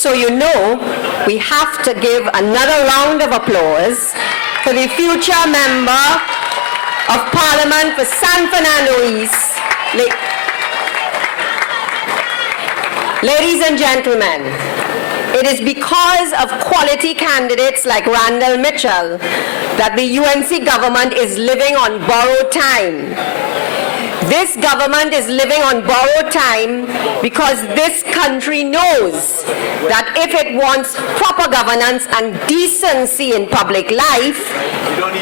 so you know, we have to give another round of applause for the future member of Parliament for San Fernando East. Ladies and gentlemen, it is because of quality candidates like Randall Mitchell that the UNC government is living on borrowed time. This government is living on borrowed time because this country knows that if it wants proper governance and decency in public life,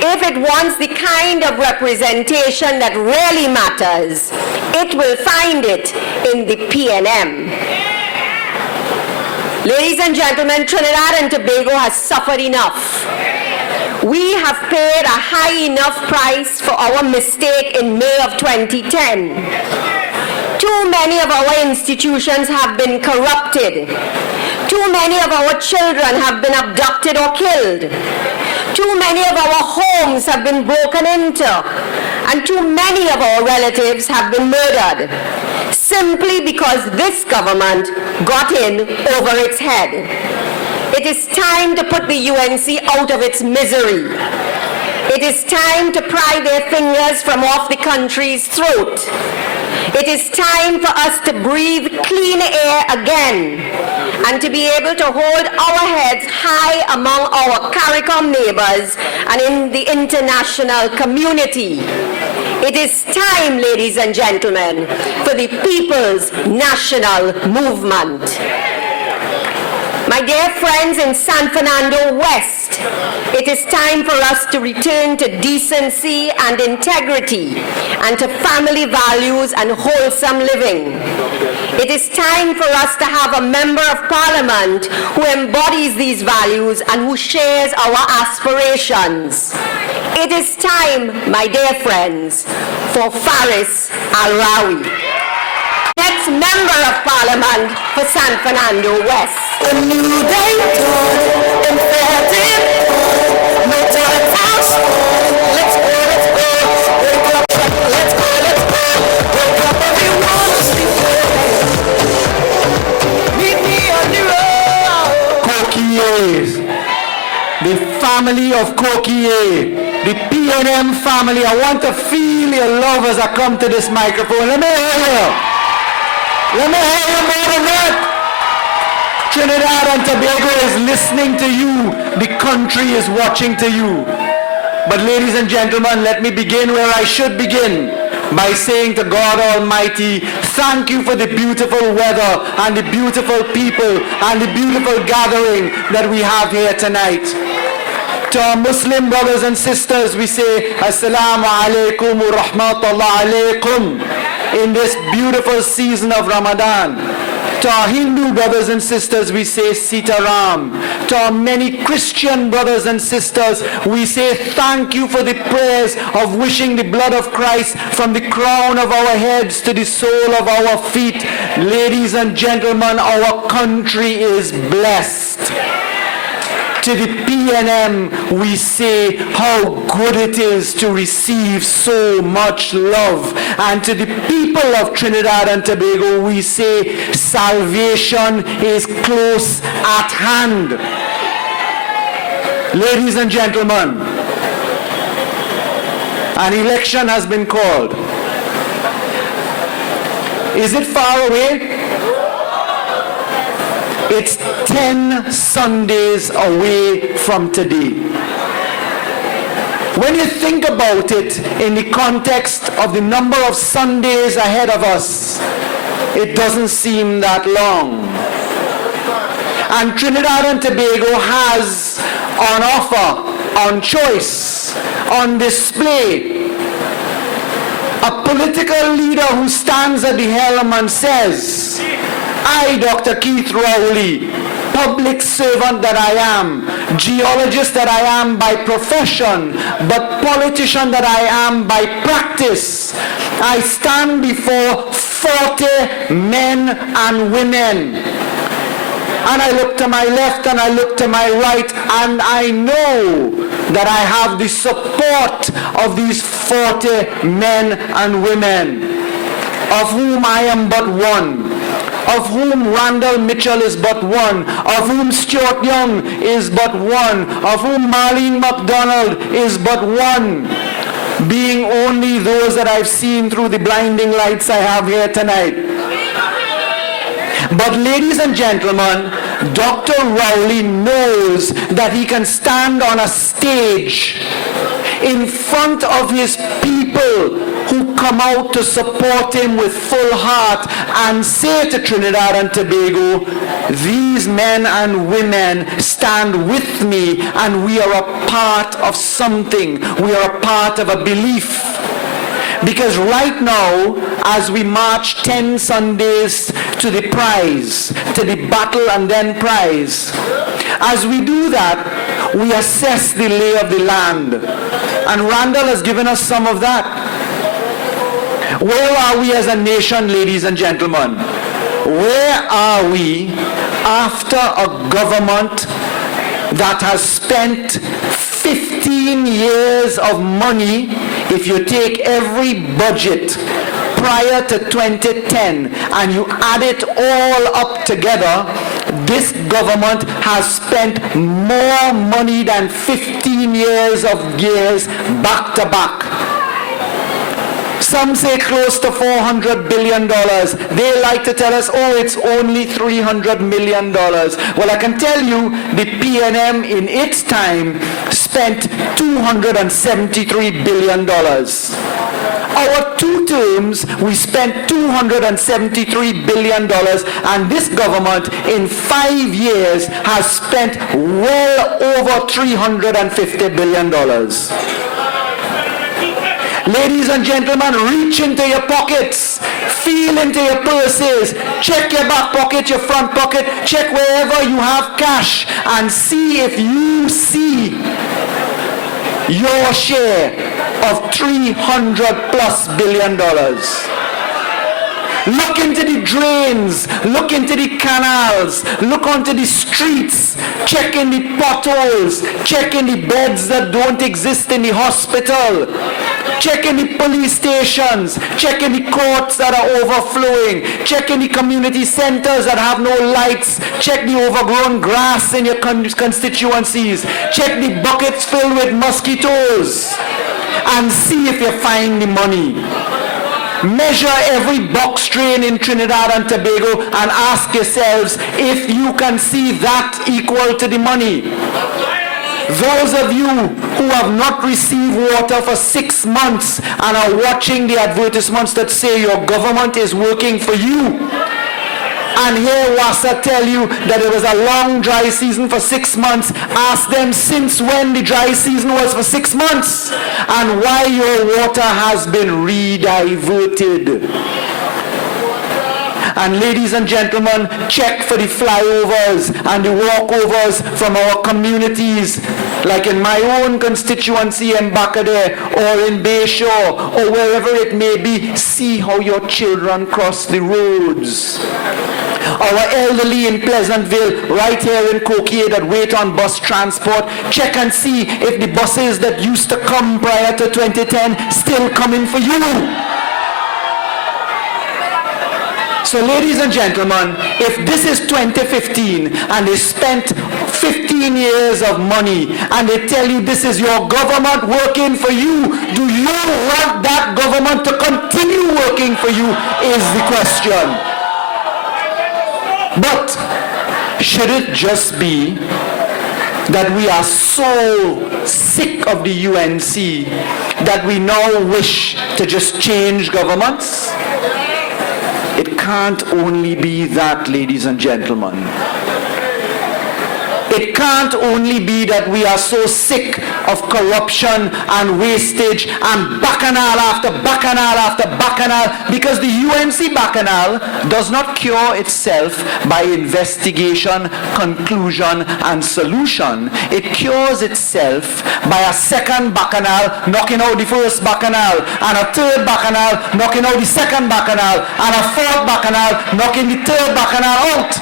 if it wants the kind of representation that really matters, it will find it in the PNM. Ladies and gentlemen, Trinidad and Tobago has suffered enough. We have paid a high enough price for our mistake in May of 2010. Too many of our institutions have been corrupted. Too many of our children have been abducted or killed. Too many of our homes have been broken into. And too many of our relatives have been murdered. Simply because this government got in over its head. It is time to put the UNC out of its misery. It is time to pry their fingers from off the country's throat. It is time for us to breathe clean air again and to be able to hold our heads high among our CARICOM neighbors and in the international community. It is time, ladies and gentlemen, for the People's National Movement. My dear friends in San Fernando West, it is time for us to return to decency and integrity and to family values and wholesome living. It is time for us to have a member of parliament who embodies these values and who shares our aspirations. It is time, my dear friends, for Faris Al-Rawi, next member of parliament for San Fernando West. A new day dawned and felt it. No time house. Let's go, let's go. Wake up, let's go, let's go. Wake up, everyone, sleep well. Meet me on the road. Cocoyea, the family of Cocoyea, the PNM family. I want to feel your love as I come to this microphone. Let me hear you. Let me hear you more than that. Trinidad and Tobago is listening to you. The country is watching to you. But ladies and gentlemen, let me begin where I should begin, by saying to God Almighty, thank you for the beautiful weather and the beautiful people and the beautiful gathering that we have here tonight. To our Muslim brothers and sisters, we say, Assalamu alaikum wa rahmatullahi alaikum, in this beautiful season of Ramadan. To our Hindu brothers and sisters, we say Sitaram. To our many Christian brothers and sisters, we say thank you for the prayers of wishing the blood of Christ from the crown of our heads to the sole of our feet. Ladies and gentlemen, our country is blessed. To the PNM, we say how good it is to receive so much love. And to the people of Trinidad and Tobago, we say salvation is close at hand. Ladies and gentlemen, an election has been called. Is it far away? It's 10 Sundays away from today. When you think about it in the context of the number of Sundays ahead of us, it doesn't seem that long. And Trinidad and Tobago has on offer, on choice, on display, a political leader who stands at the helm and says, I, Dr. Keith Rowley, public servant that I am, geologist that I am by profession, but politician that I am by practice, I stand before 40 men and women. And I look to my left and I look to my right, and I know that I have the support of these 40 men and women, of whom I am but one. of whom Randall Mitchell is but one, of whom Stuart Young is but one, of whom Marlene MacDonald is but one, being only those that I've seen through the blinding lights I have here tonight. But ladies and gentlemen, Dr. Rowley knows that he can stand on a stage in front of his people who come out to support him with full heart and say to Trinidad and Tobago, these men and women stand with me and we are a part of something. We are a part of a belief. Because right now, as we march 10 Sundays to the prize, to the battle and then prize, as we do that, we assess the lay of the land. And Randall has given us some of that. Where are we as a nation, ladies and gentlemen? Where are we after a government that has spent 15 years of money, if you take every budget prior to 2010 and you add it all up together, this government has spent more money than 15 years back to back. Some say close to $400 billion. They like to tell us, oh, it's only $300 million. Well, I can tell you the PNM in its time spent $273 billion. Our 2 terms, we spent $273 billion, and this government in 5 years has spent well over $350 billion. Ladies and gentlemen, reach into your pockets, feel into your purses, check your back pocket, your front pocket, check wherever you have cash, and see if you see your share of $300+ billion. Look into the drains, look into the canals, look onto the streets, check in the potholes, check in the beds that don't exist in the hospital, check in the police stations, check in the courts that are overflowing, check in the community centers that have no lights, check the overgrown grass in your constituencies, check the buckets filled with mosquitoes, and see if you find the money. Measure every box drain in Trinidad and Tobago and ask yourselves if you can see that equal to the money. Those of you who have not received water for 6 months and are watching the advertisements that say your government is working for you, and hear WASA tell you that it was a long dry season for 6 months, ask them since when the dry season was for 6 months and why your water has been rediverted. And ladies and gentlemen, check for the flyovers and the walkovers from our communities, like in my own constituency in Bakade or in Bayshore or wherever it may be. See how your children cross the roads. Our elderly in Pleasantville, right here in Cocoyea that wait on bus transport, check and see if the buses that used to come prior to 2010 still coming for you. So ladies and gentlemen, if this is 2015 and they spent 15 years of money and they tell you this is your government working for you, do you want that government to continue working for you is the question. But should it just be that we are so sick of the UNC that we now wish to just change governments? It can't only be that, ladies and gentlemen. It can't only be that we are so sick of corruption and wastage and bacchanal after bacchanal after bacchanal, because the UNC bacchanal does not cure itself by investigation, conclusion and solution. It cures itself by a second bacchanal knocking out the first bacchanal, and a third bacchanal knocking out the second bacchanal, and a fourth bacchanal knocking the third bacchanal out.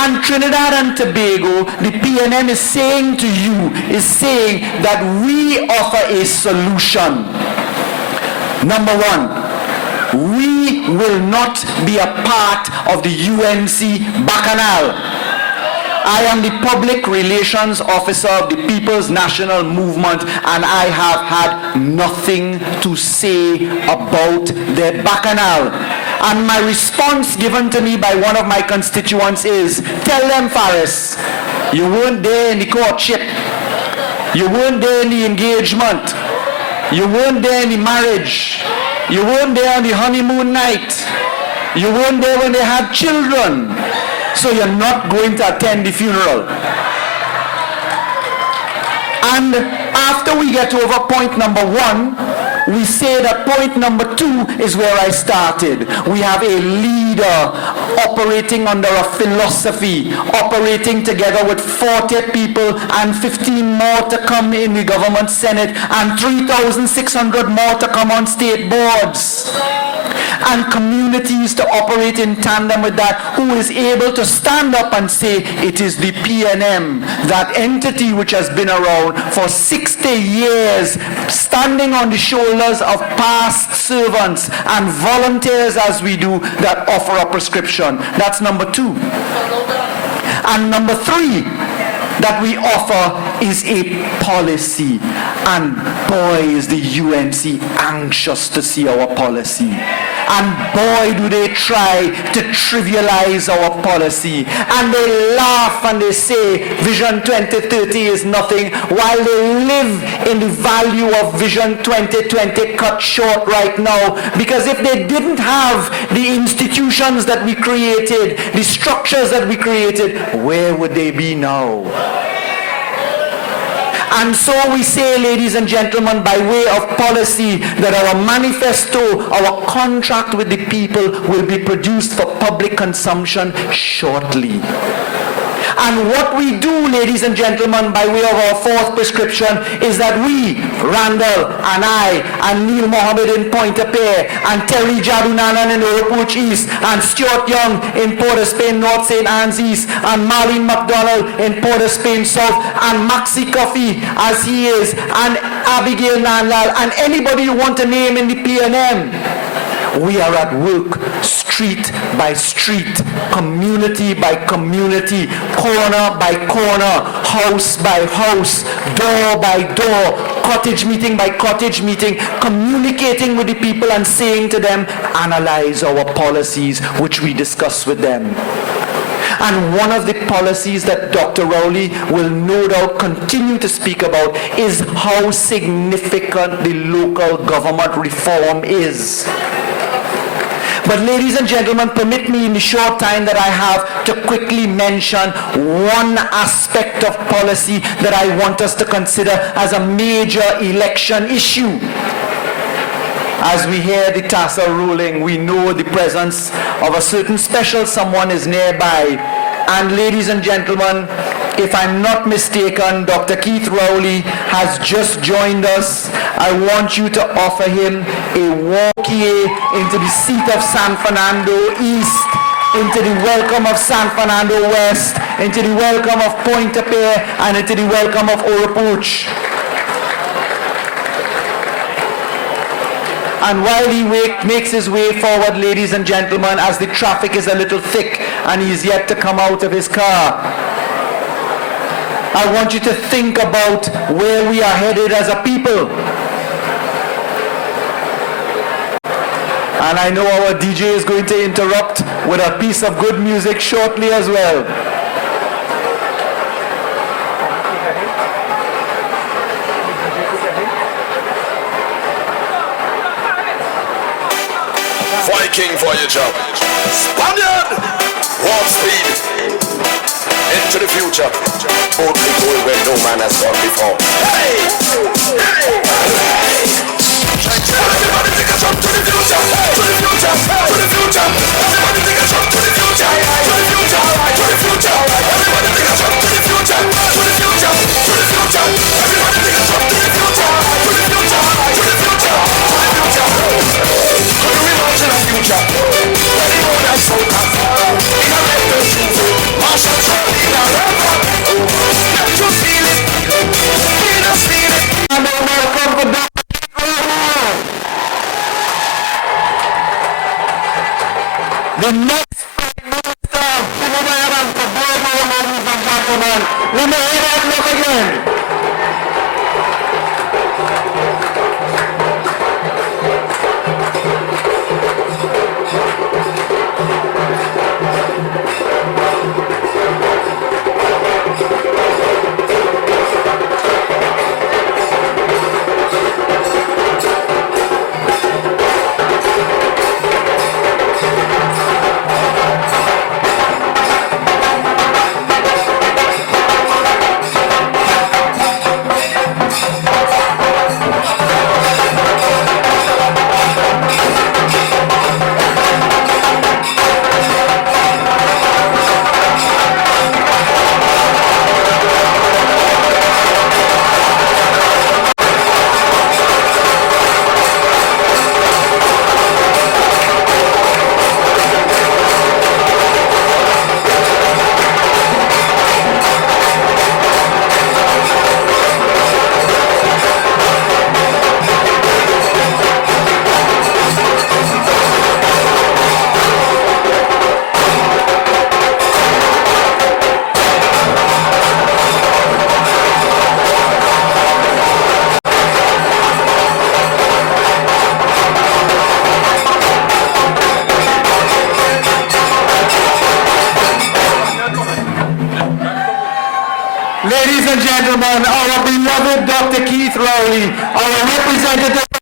And Trinidad and Tobago, the PNM is saying to you, is saying that we offer a solution. Number one, We will not be a part of the UNC Bacchanal. I am the Public Relations Officer of the People's National Movement, and I have had nothing to say about the Bacchanal. And my response given to me by one of my constituents is, tell them, Faris, you weren't there in the courtship. You weren't there in the engagement. You weren't there in the marriage. You weren't there on the honeymoon night. You weren't there when they had children. So you're not going to attend the funeral. And after we get over point number 1, we say that point number 2 is where I started. We have a leader operating under a philosophy, operating together with 40 people and 15 more to come in the government senate and 3,600 more to come on state boards. And communities to operate in tandem with that, who is able to stand up and say it is the PNM, that entity which has been around for 60 years, standing on the shoulders of past servants and volunteers as we do, that offer a prescription. That's number 2. And number 3 that we offer is a policy. And boy, is the UNC anxious to see our policy. And boy, do they try to trivialize our policy. And they laugh and they say Vision 2030 is nothing, while they live in the value of Vision 2020 cut short right now. Because if they didn't have the institutions that we created, the structures that we created, where would they be now? And so we say, ladies and gentlemen, by way of policy, that our manifesto, our contract with the people, will be produced for public consumption shortly. And what we do, ladies and gentlemen, by way of our 4th prescription, is that we, Randall and I, and Neil Mohammed in Pointe-a-Pierre, and Terry Jadunanan in Oropouche East, and Stuart Young in Port-of-Spain North St. Anne's East, and Marlene McDonald in Port-of-Spain South, and Maxi Coffey as he is, and Abigail Nanlal, and anybody you want to name in the PNM. We are at work, street by street, community by community, corner by corner, house by house, door by door, cottage meeting by cottage meeting, communicating with the people and saying to them, analyze our policies which we discuss with them. And one of the policies that Dr. Rowley will no doubt continue to speak about is how significant the local government reform is. But ladies and gentlemen, permit me in the short time that I have to quickly mention one aspect of policy that I want us to consider as a major election issue. As we hear the tassel ruling, we know the presence of a certain special someone is nearby. And ladies and gentlemen, if I'm not mistaken, Dr. Keith Rowley has just joined us. I want you to offer him a walkie into the seat of San Fernando East, into the welcome of San Fernando West, into the welcome of Pointe-a-Pierre, and into the welcome of Oropouche. And while he makes his way forward, ladies and gentlemen, as the traffic is a little thick and he's yet to come out of his car, I want you to think about where we are headed as a people. And I know our DJ is going to interrupt with a piece of good music shortly as well. Viking Voyager, Spaniard, warp speed, into the future, boldly going where no man has gone before. Hey! Hey! Hey! Everybody take a jump to the future, to the future, to the future. Everybody take a jump to the future, to the future, to the future. Everybody take a jump to the future, to the future, to the future. Everybody take a jump to the future, to the future, to the future, to the future. Could you imagine a future where the road is so tough? In a red Marshall Trolley in a river. Let you feel it, feel us feel it. And welcome to next Prime Minister of Trinidad and Tobago, ladies and gentlemen. Let me hear that look again. Ladies and gentlemen, our beloved Dr. Keith Rowley, our representative of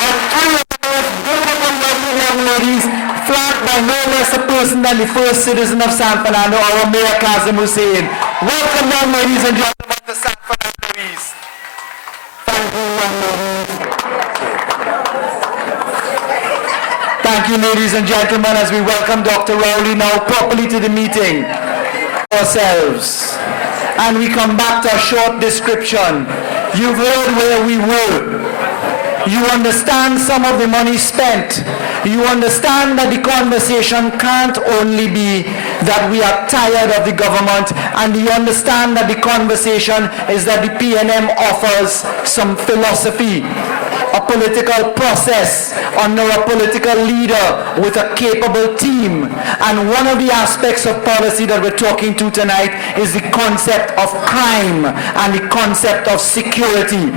and three of the most beautiful young ladies, flanked by no less a person than the first citizen of San Fernando, our Mayor Kazim Hussein. Welcome down, ladies and gentlemen, to San Fernando East. Thank you, young ladies. Thank you, ladies and gentlemen, as we welcome Dr. Rowley now properly to the meeting. Ourselves, and we come back to a short description. You've heard where we were. You understand some of the money spent. You understand that the conversation can't only be that we are tired of the government, and you understand that the conversation is that the PNM offers some philosophy, a political process under a political leader with a capable team. And one of the aspects of policy that we're talking to tonight is the concept of crime and the concept of security.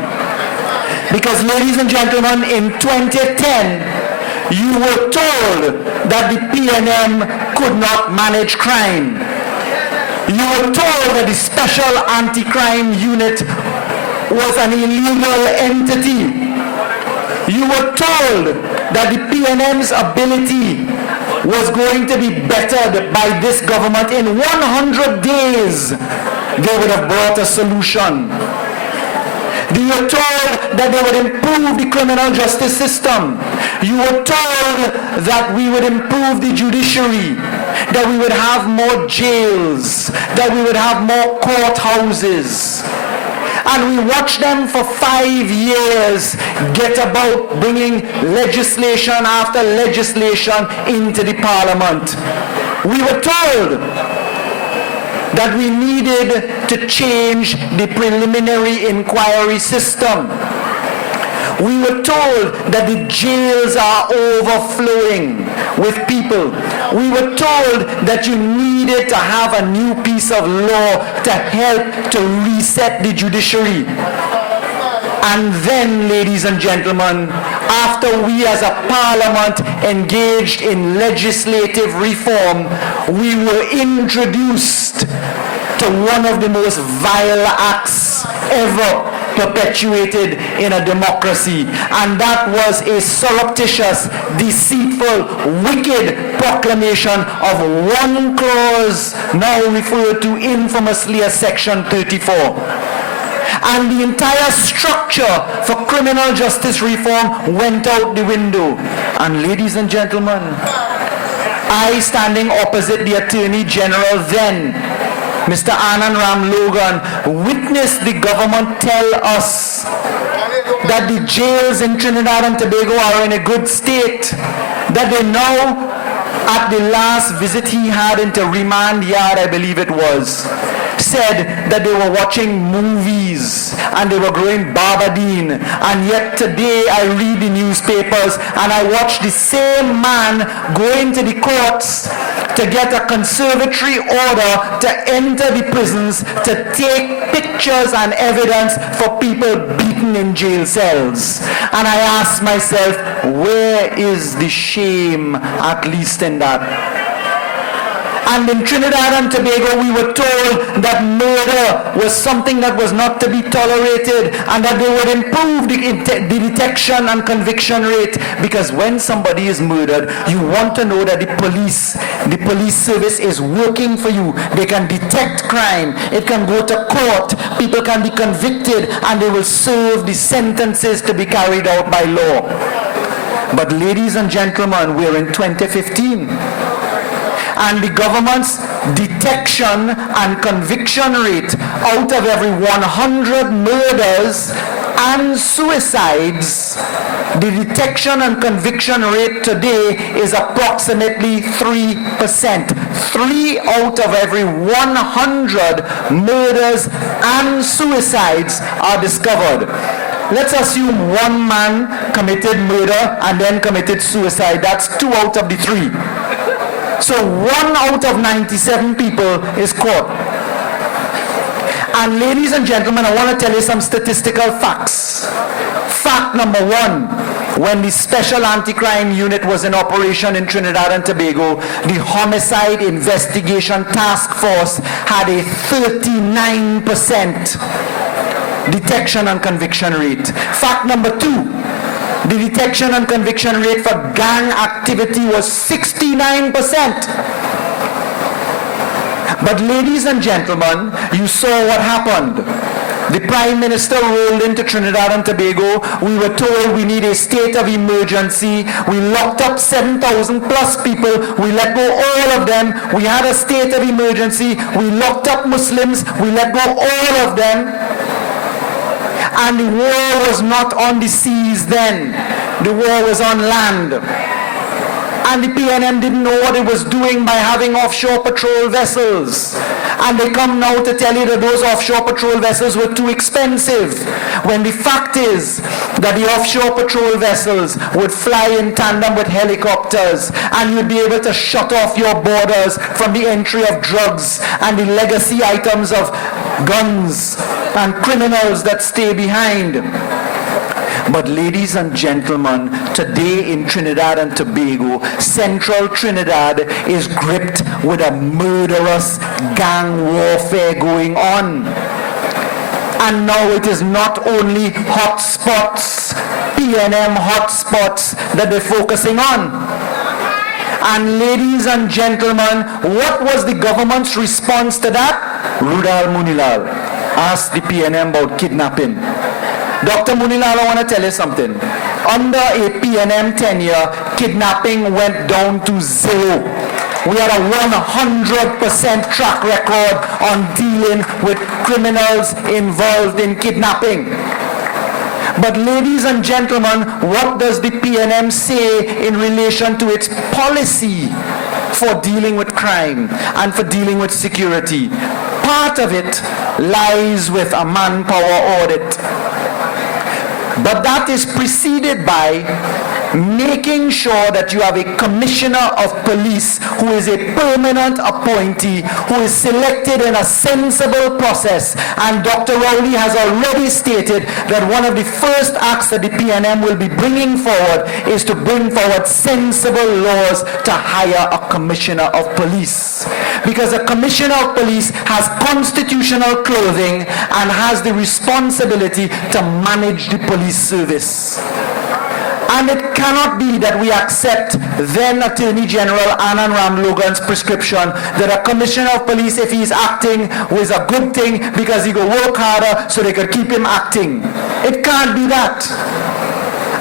Because, ladies and gentlemen, in 2010, you were told that the PNM could not manage crime. You were told that the Special Anti-Crime Unit was an illegal entity. You were told that the PNM's ability was going to be bettered by this government. In 100 days, they would have brought a solution. You were told that they would improve the criminal justice system. You were told that we would improve the judiciary, that we would have more jails, that we would have more courthouses. And we watched them for 5 years get about bringing legislation after legislation into the parliament. We were told that we needed to change the preliminary inquiry system. We were told that the jails are overflowing with people. We were told that you needed to have a new piece of law to help to reset the judiciary. And then, ladies and gentlemen, after we as a parliament engaged in legislative reform, we were introduced to one of the most vile acts ever perpetuated in a democracy, and that was a surreptitious, deceitful, wicked proclamation of one clause now referred to infamously as Section 34. And the entire structure for criminal justice reform went out the window. And ladies and gentlemen, I, standing opposite the Attorney General then, Mr. Anand Ram Logan, witnessed the government tell us that the jails in Trinidad and Tobago are in a good state, that they now, at the last visit he had into remand yard, I believe it was, said that they were watching movies and they were growing barbadine, and yet today I read the newspapers and I watch the same man going to the courts to get a conservatory order to enter the prisons to take pictures and evidence for people beaten in jail cells. And I ask myself, where is the shame, at least in that? And in Trinidad and Tobago, we were told that murder was something that was not to be tolerated, and that they would improve the detection and conviction rate, because when somebody is murdered, you want to know that the police service is working for you. They can detect crime. It can go to court. People can be convicted, and they will serve the sentences to be carried out by law. But ladies and gentlemen, we're in 2015. And the government's detection and conviction rate out of every 100 murders and suicides, the detection and conviction rate today is approximately 3%. 3 out of every 100 murders and suicides are discovered. Let's assume one man committed murder and then committed suicide. That's 2 out of the 3. So 1 out of 97 people is caught. And ladies and gentlemen, I want to tell you some statistical facts. Fact number 1, when the Special Anti-Crime Unit was in operation in Trinidad and Tobago, the Homicide Investigation Task Force had a 39% detection and conviction rate. Fact number 2, the detection and conviction rate for gang activity was 69%. But ladies and gentlemen, you saw what happened. The Prime Minister rolled into Trinidad and Tobago. We were told we need a state of emergency. We locked up 7,000 plus people. We let go all of them. We had a state of emergency. We locked up Muslims. We let go all of them. And the war was not on the seas then. The war was on land. And the PNM didn't know what it was doing by having offshore patrol vessels. And they come now to tell you that those offshore patrol vessels were too expensive, when the fact is that the offshore patrol vessels would fly in tandem with helicopters, and you'd be able to shut off your borders from the entry of drugs and the legacy items of guns and criminals that stay behind. But ladies and gentlemen, today in Trinidad and Tobago, central Trinidad is gripped with a murderous gang warfare going on. And now it is not only hotspots, PNM hotspots, that they're focusing on. And ladies and gentlemen, what was the government's response to that? Rudal Munilal asked the PNM about kidnapping. Dr. Munilal, I want to tell you something. Under a PNM tenure, kidnapping went down to 0. We had a 100% track record on dealing with criminals involved in kidnapping. But ladies and gentlemen, what does the PNM say in relation to its policy for dealing with crime and for dealing with security? Part of it lies with a manpower audit. But that is preceded by making sure that you have a commissioner of police who is a permanent appointee, who is selected in a sensible process. And Dr. Rowley has already stated that one of the first acts that the PNM will be bringing forward is to bring forward sensible laws to hire a commissioner of police. Because a commissioner of police has constitutional clothing and has the responsibility to manage the police service. And it cannot be that we accept then Attorney General Anand Ramlogan's prescription that a commissioner of police, if he's acting, was a good thing because he go work harder so they could keep him acting. It can't be that.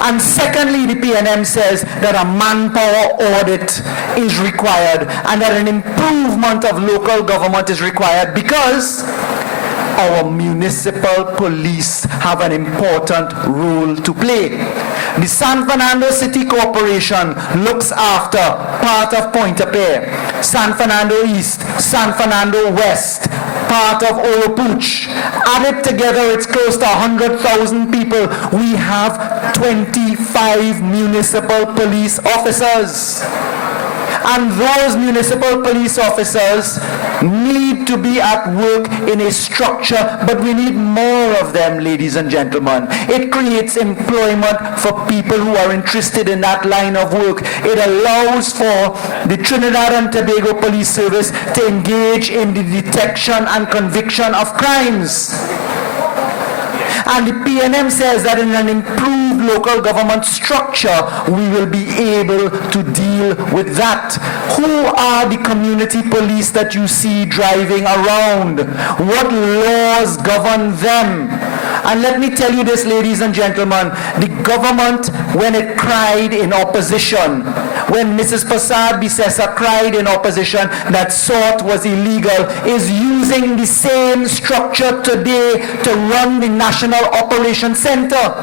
And secondly, the PNM says that a manpower audit is required and that an improvement of local government is required because our municipal police have an important role to play. The San Fernando City Corporation looks after part of Pointe-a-Pierre, San Fernando East, San Fernando West, part of Oropuch. Added together, it's close to 100,000 people. We have 25 municipal police officers. And those municipal police officers need to be at work in a structure, but we need more of them, ladies and gentlemen. It creates employment for people who are interested in that line of work. It allows for the Trinidad and Tobago Police Service to engage in the detection and conviction of crimes. And the PNM says that in an improved local government structure, we will be able to deal with that. Who are the community police that you see driving around? What laws govern them? And let me tell you this, ladies and gentlemen, the government, when it cried in opposition, when Mrs. Prasad Bisesa cried in opposition that SORT was illegal, is using the same structure today to run the National Operations Center.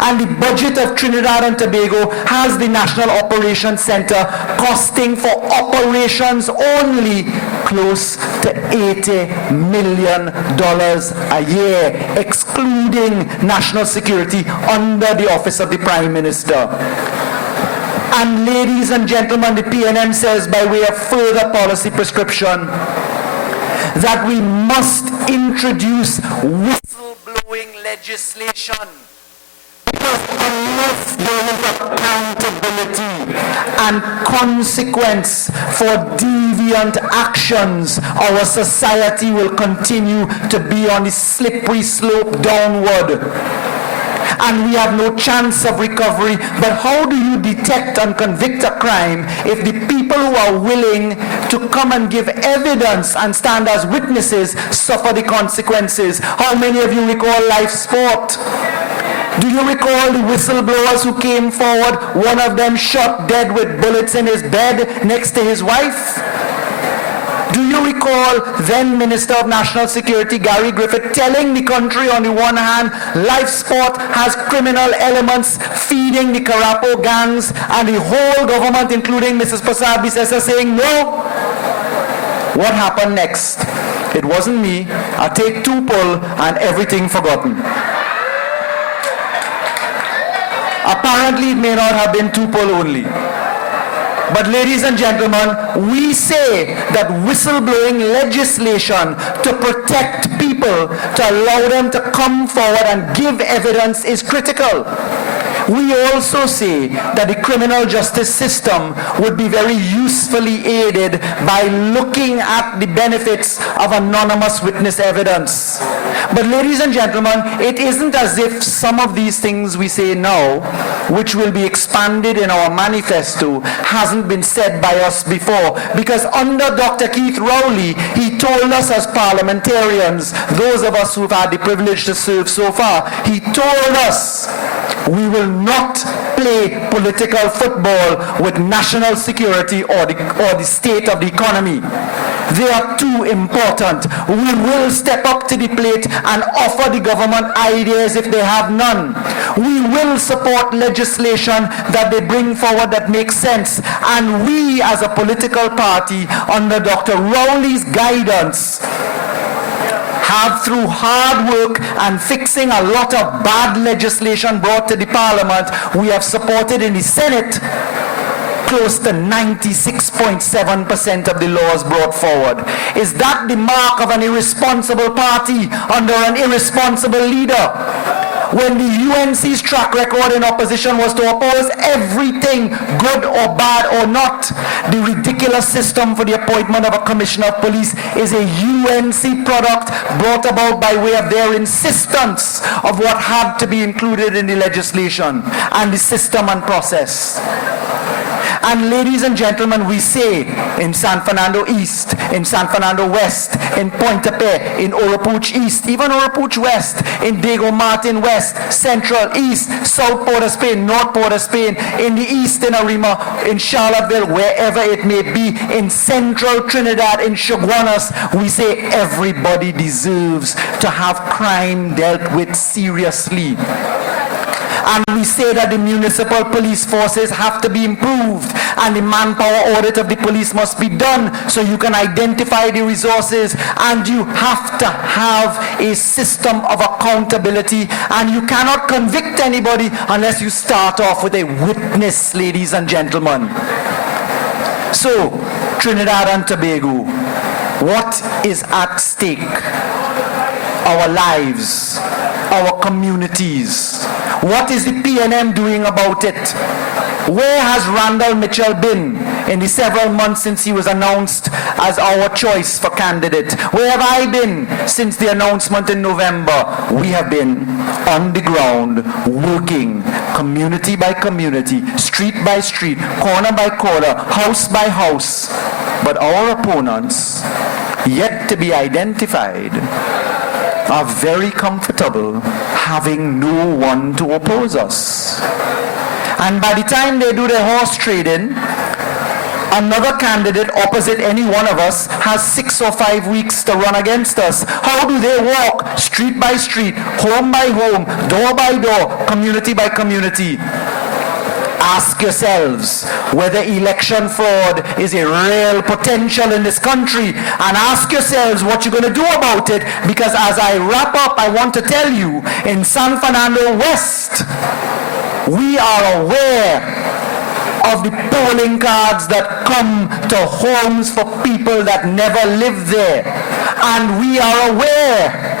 And the budget of Trinidad and Tobago has the National Operations Center costing for operations only close to $80 million a year, excluding national security under the office of the Prime Minister. And ladies and gentlemen, the PNM says by way of further policy prescription that we must introduce whistleblowing legislation. Because unless there is accountability and consequence for deviant actions, our society will continue to be on the slippery slope downward. And we have no chance of recovery. But how do you detect and convict a crime if the people who are willing to come and give evidence and stand as witnesses suffer the consequences? How many of you recall Life Sport? Do you recall the whistleblowers who came forward, one of them shot dead with bullets in his bed next to his wife? Do you recall then Minister of National Security Gary Griffith telling the country on the one hand, Life Sport has criminal elements feeding the Karapo gangs, and the whole government, including Mrs. Prasad Bisesa, saying no? What happened next? It wasn't me. I take two pull and everything forgotten. Apparently it may not have been two pull only. But ladies and gentlemen, we say that whistleblowing legislation to protect people, to allow them to come forward and give evidence is critical. We also say that the criminal justice system would be very usefully aided by looking at the benefits of anonymous witness evidence. But ladies and gentlemen, it isn't as if some of these things we say now, which will be expanded in our manifesto, hasn't been said by us before. Because under Dr. Keith Rowley, he told us as parliamentarians, those of us who've had the privilege to serve so far, he told us we will not play political football with national security or the state of the economy. They are too important. We will step up to the plate and offer the government ideas if they have none. We will support legislation that they bring forward that makes sense. And we as a political party under Dr. Rowley's guidance have, through hard work and fixing a lot of bad legislation brought to the parliament, we have supported in the Senate close to 96.7% of the laws brought forward. Is that the mark of an irresponsible party under an irresponsible leader? When the UNC's track record in opposition was to oppose everything, good or bad or not, the ridiculous system for the appointment of a commissioner of police is a UNC product brought about by way of their insistence of what had to be included in the legislation and the system and process. And ladies and gentlemen, we say in San Fernando East, in San Fernando West, in Pointe-a-Pe, in Oropuch East, even Oropuch West, in Diego Martin West, Central East, South Port of Spain, North Port of Spain, in the East in Arima, in Charlottesville, wherever it may be, in Central Trinidad, in Chaguanas, we say everybody deserves to have crime dealt with seriously. and we say that the municipal police forces have to be improved and the manpower audit of the police must be done so you can identify the resources, and you have to have a system of accountability, and you cannot convict anybody unless you start off with a witness, ladies and gentlemen. So, Trinidad and Tobago, what is at stake? Our lives, our communities. What is the PNM doing about it? Where has Randall Mitchell been in the several months since he was announced as our choice for candidate? Where have I been since the announcement in November? We have been on the ground, working community by community, street by street, corner by corner, house by house. But our opponents, yet to be identified, are very comfortable having no one to oppose us. And by the time they do their horse trading, another candidate opposite any one of us has 6 or 5 weeks to run against us. How do they walk street by street, home by home, door by door, community by community? Ask yourselves whether election fraud is a real potential in this country, and ask yourselves what you're going to do about it, because as I wrap up, I want to tell you, in San Fernando West, we are aware of the polling cards that come to homes for people that never lived there. And we are aware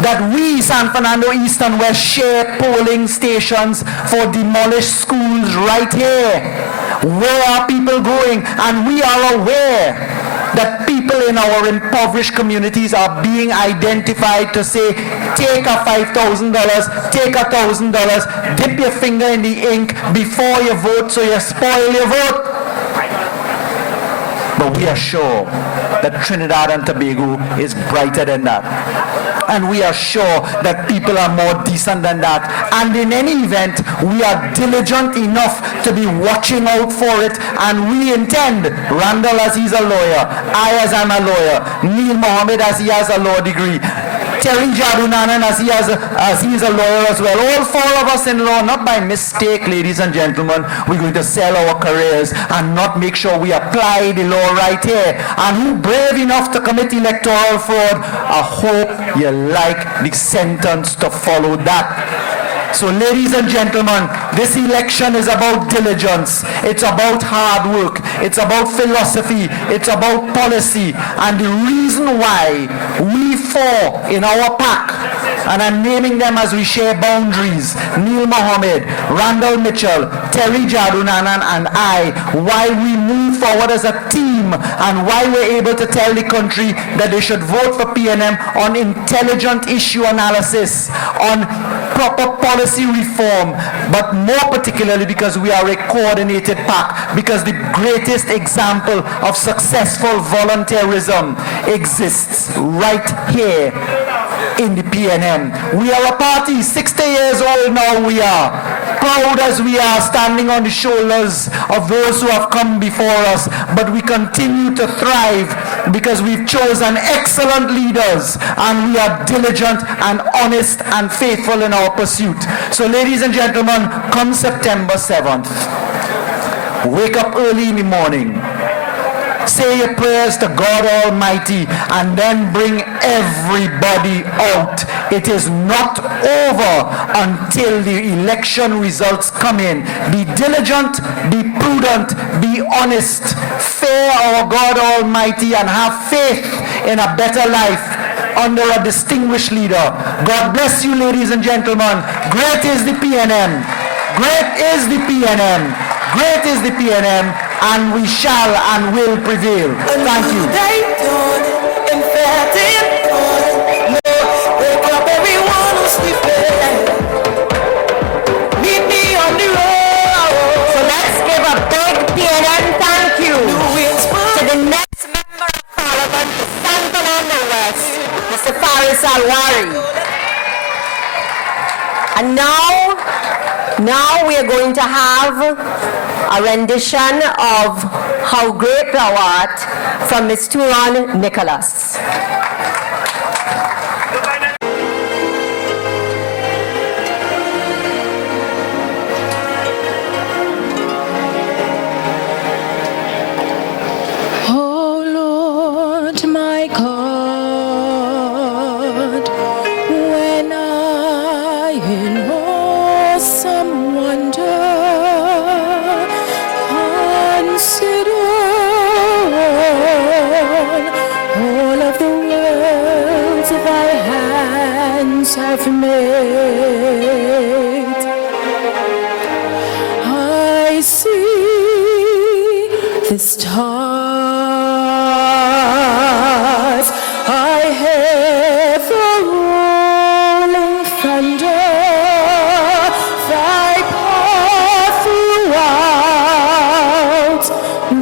that we, San Fernando East and West, share polling stations for demolished schools right here. Where are people going? And we are aware that people in our impoverished communities are being identified to say, take a $5,000, take $1,000, dip your finger in the ink before you vote so you spoil your vote. But we are sure that Trinidad and Tobago is brighter than that. And we are sure that people are more decent than that. And in any event, we are diligent enough to be watching out for it, and we intend, Randall as he's a lawyer, I as I'm a lawyer, Neil Mohammed as he has a law degree, Terry Jadunanan as he is a lawyer as well. All 4 of us in law, not by mistake, ladies and gentlemen. We're going to sell our careers and not make sure we apply the law right here. And who brave enough to commit electoral fraud, I hope you like the sentence to follow that. So ladies and gentlemen, this election is about diligence. It's about hard work. It's about philosophy. It's about policy. And the reason why we 4 in our pack, and I'm naming them as we share boundaries, Neil Mohammed, Randall Mitchell, Terry Jadunanan, and I, why we move forward as a team, and why we're able to tell the country that they should vote for PNM on intelligent issue analysis, on proper policy reform, but more particularly because we are a coordinated pack, because the greatest example of successful volunteerism exists right here in the PNM. We are a party, 60 years old now we are. Proud as we are, standing on the shoulders of those who have come before us, but we continue to thrive because we've chosen excellent leaders, and we are diligent and honest and faithful in our pursuit. So ladies and gentlemen, come September 7th, wake up early in the morning, say your prayers to God Almighty, and then bring everybody out. It is not over until the election results come in. Be diligent, be prudent, be honest, fear our God Almighty, and have faith in a better life under a distinguished leader. God bless you, ladies and gentlemen. Great is the PNM. Great is the PNM. Great is the PNM, and we shall and will prevail. Thank you. So let's give a big PNM thank you to the next member of Parliament for San Fernando West, Mr. Faris Alwari. And now we are going to have a rendition of How Great Thou Art from Miss Turan Nicholas. the stars. I hear the rolling thunder. Thy path throughout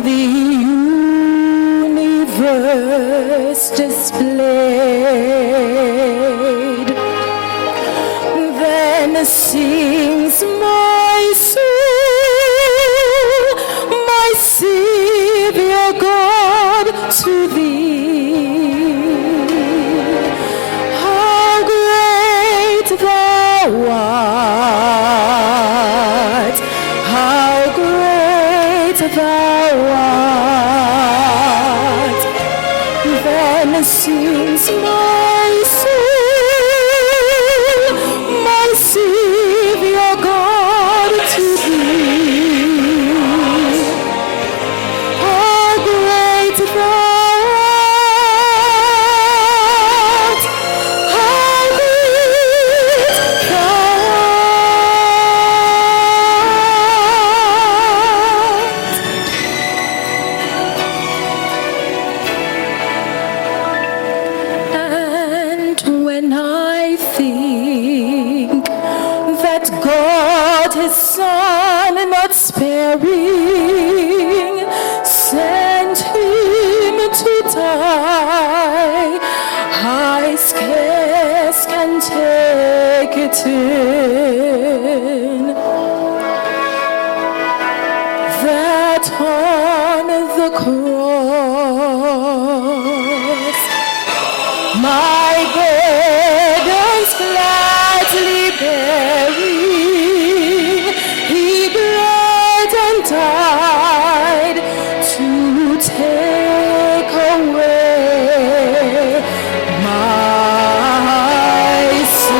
the universe displayed. Then sings my soul, my Savior God, to thee. How great thou art, how great thou art. Then sings my soul, my Savior God, to thee. How great thou art, how great thou art. And when I think that God his Son, not sparing, sent him to die, I scarce can take it in, that on the cross my burdens gladly bearing, he bled and died to take away my sin.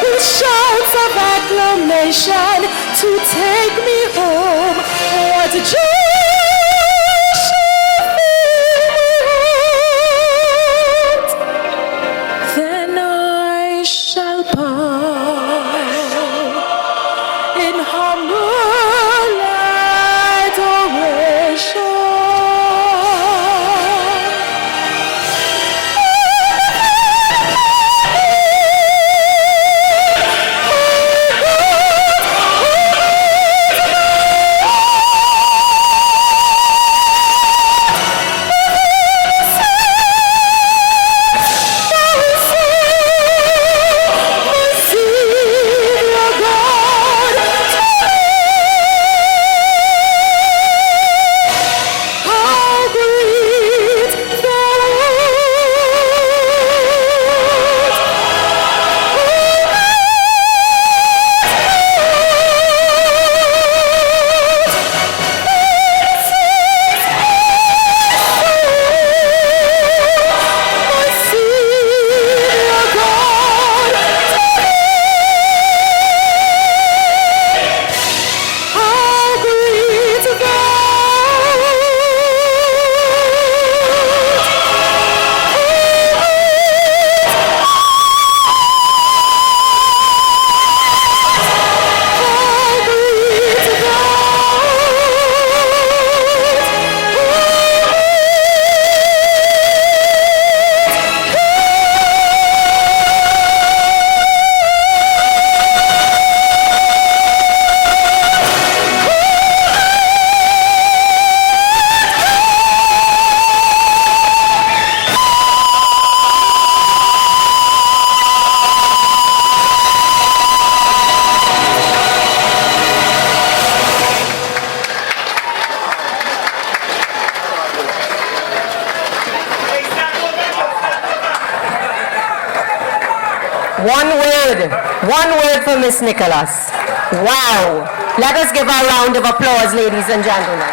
With shouts of acclamation to take me home, what a joy shall fill my heart. Then I shall bow in humble adoration. One word for Miss Nicholas. Wow. Let us give her a round of applause, ladies and gentlemen.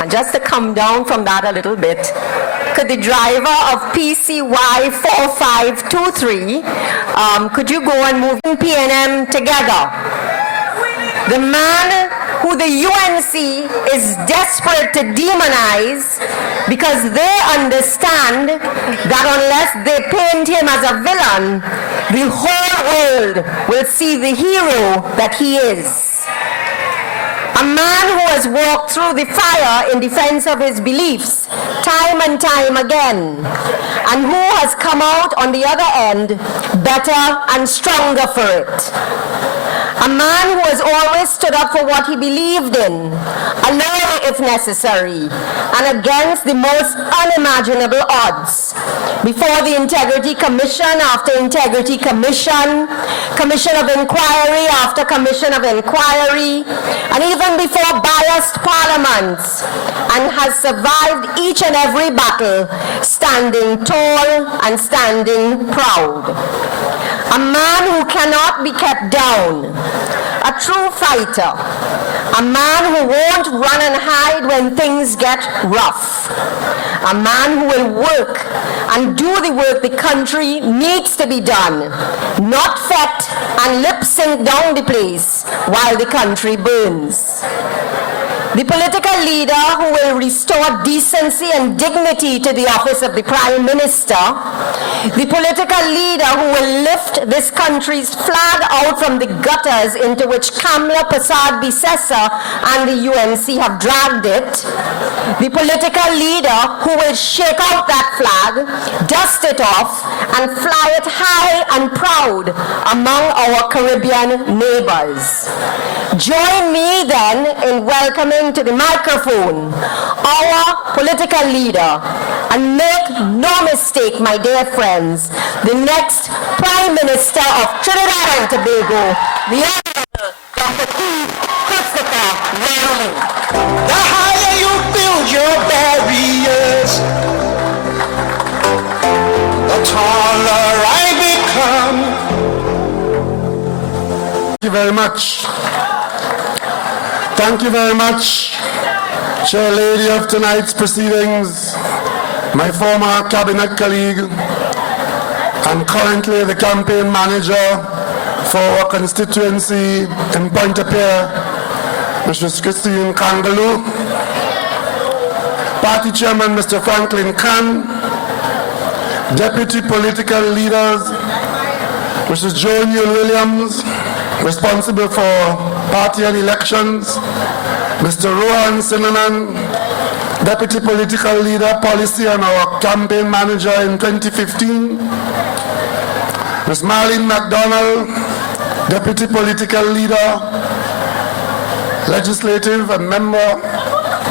And just to come down from that a little bit, could the driver of PCY 4523, could you go and move PNM together? The man who the UNC is desperate to demonize because they understand that unless they paint him as a villain, the whole world will see the hero that he is. A man who has walked through the fire in defense of his beliefs time and time again, and who has come out on the other end better and stronger for it. A man who has always stood up for what he believed in, alone if necessary, and against the most unimaginable odds. Before the Integrity Commission after Integrity Commission, Commission of Inquiry after Commission of Inquiry, and even before biased parliaments, and has survived each and every battle, standing tall and standing proud. A man who cannot be kept down, a true fighter, a man who won't run and hide when things get rough, a man who will work and do the work the country needs to be done, not fet and lip sync down the place while the country burns. The political leader who will restore decency and dignity to the office of the Prime Minister, the political leader who will lift this country's flag out from the gutters into which Kamla Persad-Bissessar and the UNC have dragged it, the political leader who will shake out that flag, dust it off, and fly it high and proud among our Caribbean neighbors. Join me then in welcoming to the microphone our political leader, and make no mistake, my dear friends, the next Prime Minister of Trinidad and Tobago, the Honorable Dr. Keith Rowley. The higher you build your barriers, the taller I become. Thank you very much. Thank you very much, Chair Lady of tonight's proceedings, my former cabinet colleague, and currently the campaign manager for our constituency in Pointe-a-Pierre, Mrs. Christine Kangaloo, Party Chairman Mr. Franklin Khan, Deputy Political Leaders, Mrs. Joan Williams, responsible for Party and Elections, Mr. Rohan Sinanan, Deputy Political Leader, Policy and our Campaign Manager in 2015, Ms. Marlene MacDonald, Deputy Political Leader, Legislative and Member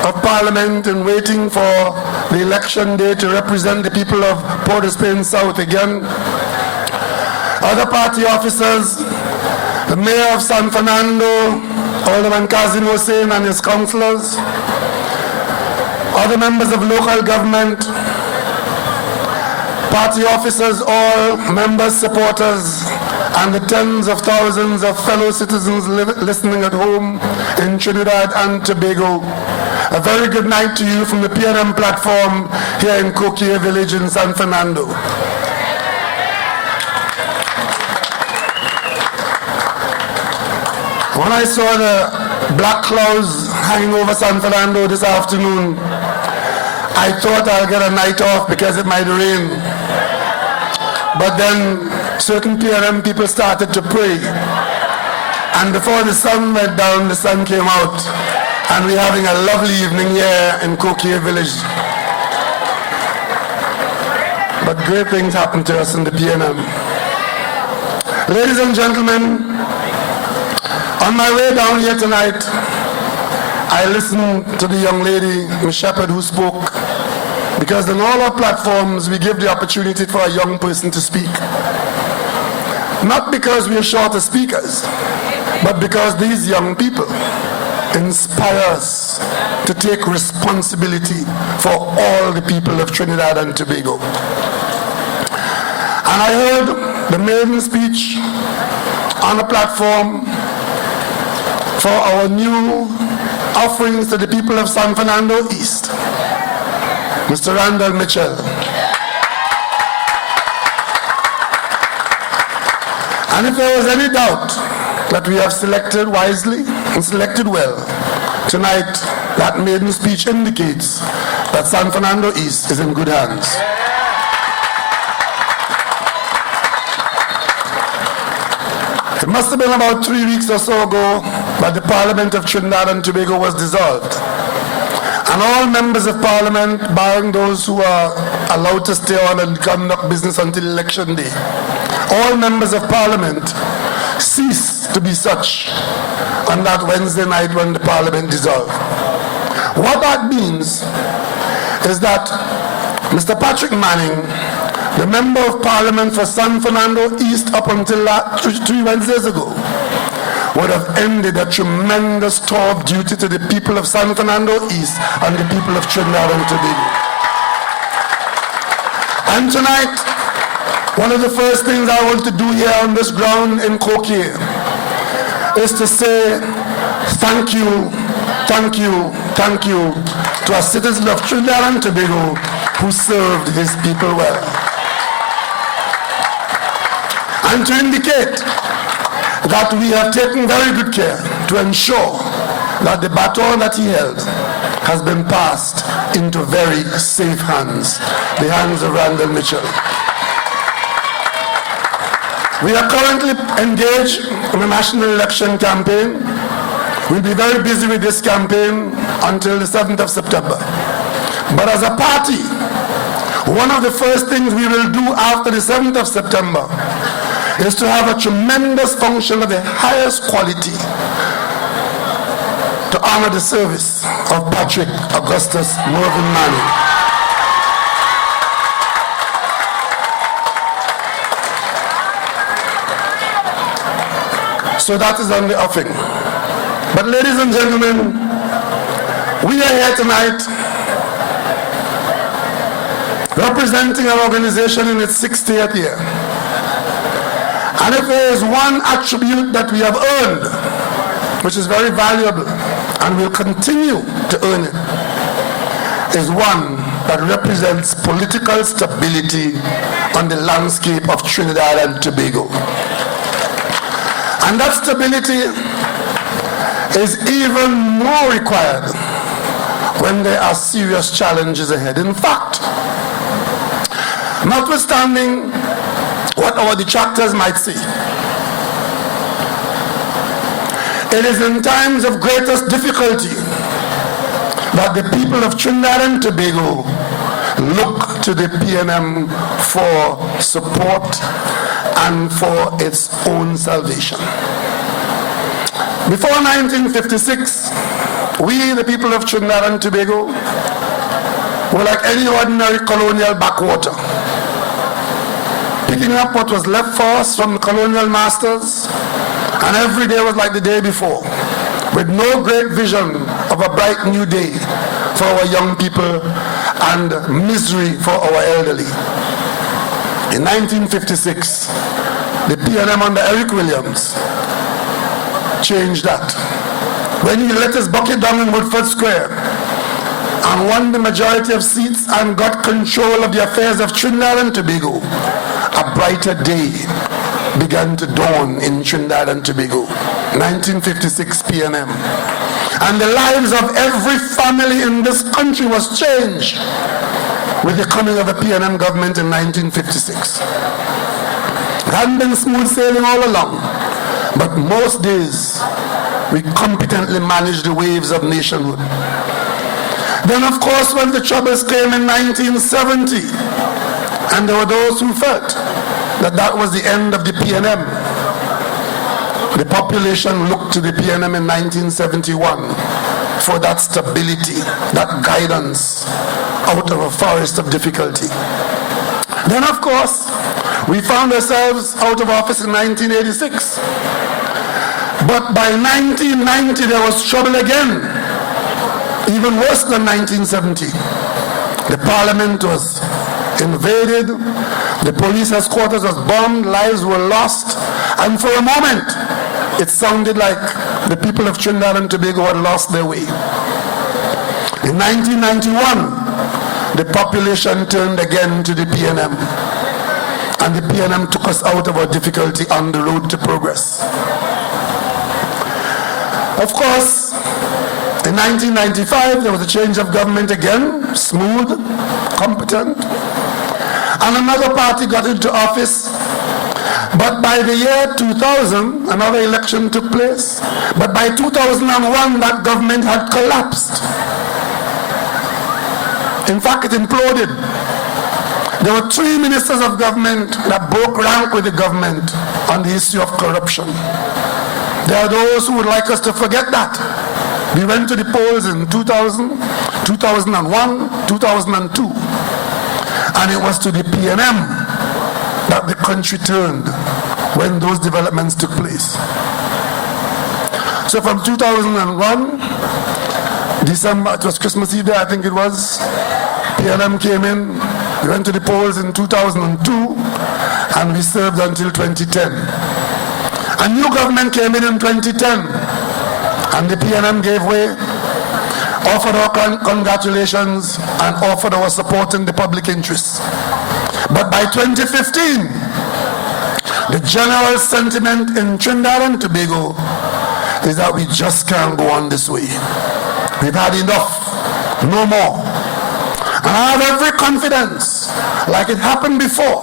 of Parliament in waiting for the election day to represent the people of Port-au-Spain South again, other party officers, the Mayor of San Fernando, Alderman Kazim Hussain and his councillors, other members of local government, party officers, all members, supporters, and the tens of thousands of fellow citizens listening at home in Trinidad and Tobago. A very good night to you from the PNM platform here in Cocoyea village in San Fernando. When I saw the black clouds hanging over San Fernando this afternoon, I thought I'll get a night off because it might rain. But then certain PNM people started to pray. And before the sun went down, the sun came out. And we're having a lovely evening here in Cocoyea village. But great things happen to us in the PNM. Ladies and gentlemen, on my way down here tonight, I listened to the young lady, Ms. Shepherd, who spoke, because in all our platforms, we give the opportunity for a young person to speak. Not because we are short of speakers, but because these young people inspire us to take responsibility for all the people of Trinidad and Tobago. And I heard the maiden speech on the platform for our new offerings to the people of San Fernando East, Mr. Randall Mitchell. And if there was any doubt that we have selected wisely and selected well, Tonight, that maiden speech indicates that San Fernando East is in good hands. It must have been about 3 weeks or so ago that the Parliament of Trinidad and Tobago was dissolved. And all members of Parliament, barring those who are allowed to stay on and conduct business until election day, all members of Parliament ceased to be such on that Wednesday night when the Parliament dissolved. What that means is that Mr. Patrick Manning, the Member of Parliament for San Fernando East up until 3 Wednesdays ago, would have ended a tremendous tour of duty to the people of San Fernando East and the people of Trinidad and Tobago. And tonight, one of the first things I want to do here on this ground in Cocoyea is to say thank you, thank you, thank you to a citizen of Trinidad and Tobago who served his people well. And to indicate that we have taken very good care to ensure that the baton that he held has been passed into very safe hands, the hands of Randall Mitchell. We are currently engaged in a national election campaign. We'll be very busy with this campaign until the 7th of September. But as a party, one of the first things we will do after the 7th of September is to have a tremendous function of the highest quality to honor the service of Patrick Augustus Mervyn Manning. So that is on the offing. But ladies and gentlemen, we are here tonight representing our organization in its 60th year. And if there is one attribute that we have earned, which is very valuable, and will continue to earn it, is one that represents political stability on the landscape of Trinidad and Tobago. And that stability is even more required when there are serious challenges ahead. In fact, notwithstanding what our detractors might say, it is in times of greatest difficulty that the people of Trinidad and Tobago look to the PNM for support and for its own salvation. Before 1956, we, the people of Trinidad and Tobago, were like any ordinary colonial backwater, picking up what was left for us from the colonial masters, and every day was like the day before, with no great vision of a bright new day for our young people and misery for our elderly. In 1956, the PNM under Eric Williams changed that. When he let his bucket down in Woodford Square and won the majority of seats and got control of the affairs of Trinidad and Tobago, a brighter day began to dawn in Trinidad and Tobago. 1956 PNM. And the lives of every family in this country was changed with the coming of the PNM government in 1956. It hadn't been smooth sailing all along, but most days we competently managed the waves of nationhood. Then of course when the troubles came in 1970, and there were those who felt that that was the end of the PNM, the population looked to the PNM in 1971 for that stability, that guidance out of a forest of difficulty. Then of course, we found ourselves out of office in 1986. But by 1990 there was trouble again, even worse than 1970. The parliament was invaded, the police headquarters was bombed, lives were lost, and for a moment it sounded like the people of Trinidad and Tobago had lost their way. In 1991, the population turned again to the PNM, and the PNM took us out of our difficulty on the road to progress. Of course, in 1995, there was a change of government again, smooth, competent. And another party got into office. But by the year 2000, another election took place. But by 2001, that government had collapsed. In fact, it imploded. There were 3 ministers of government that broke rank with the government on the issue of corruption. There are those who would like us to forget that. We went to the polls in 2000, 2001, 2002. And it was to the PNM that the country turned when those developments took place. So from 2001, December, it was Christmas Eve, I think it was, PNM came in, we went to the polls in 2002, and we served until 2010. A new government came in 2010, and the PNM gave way, offered our congratulations, and offered our support in the public interest. But by 2015, the general sentiment in Trinidad and Tobago is that we just can't go on this way. We've had enough, no more. And I have every confidence, like it happened before,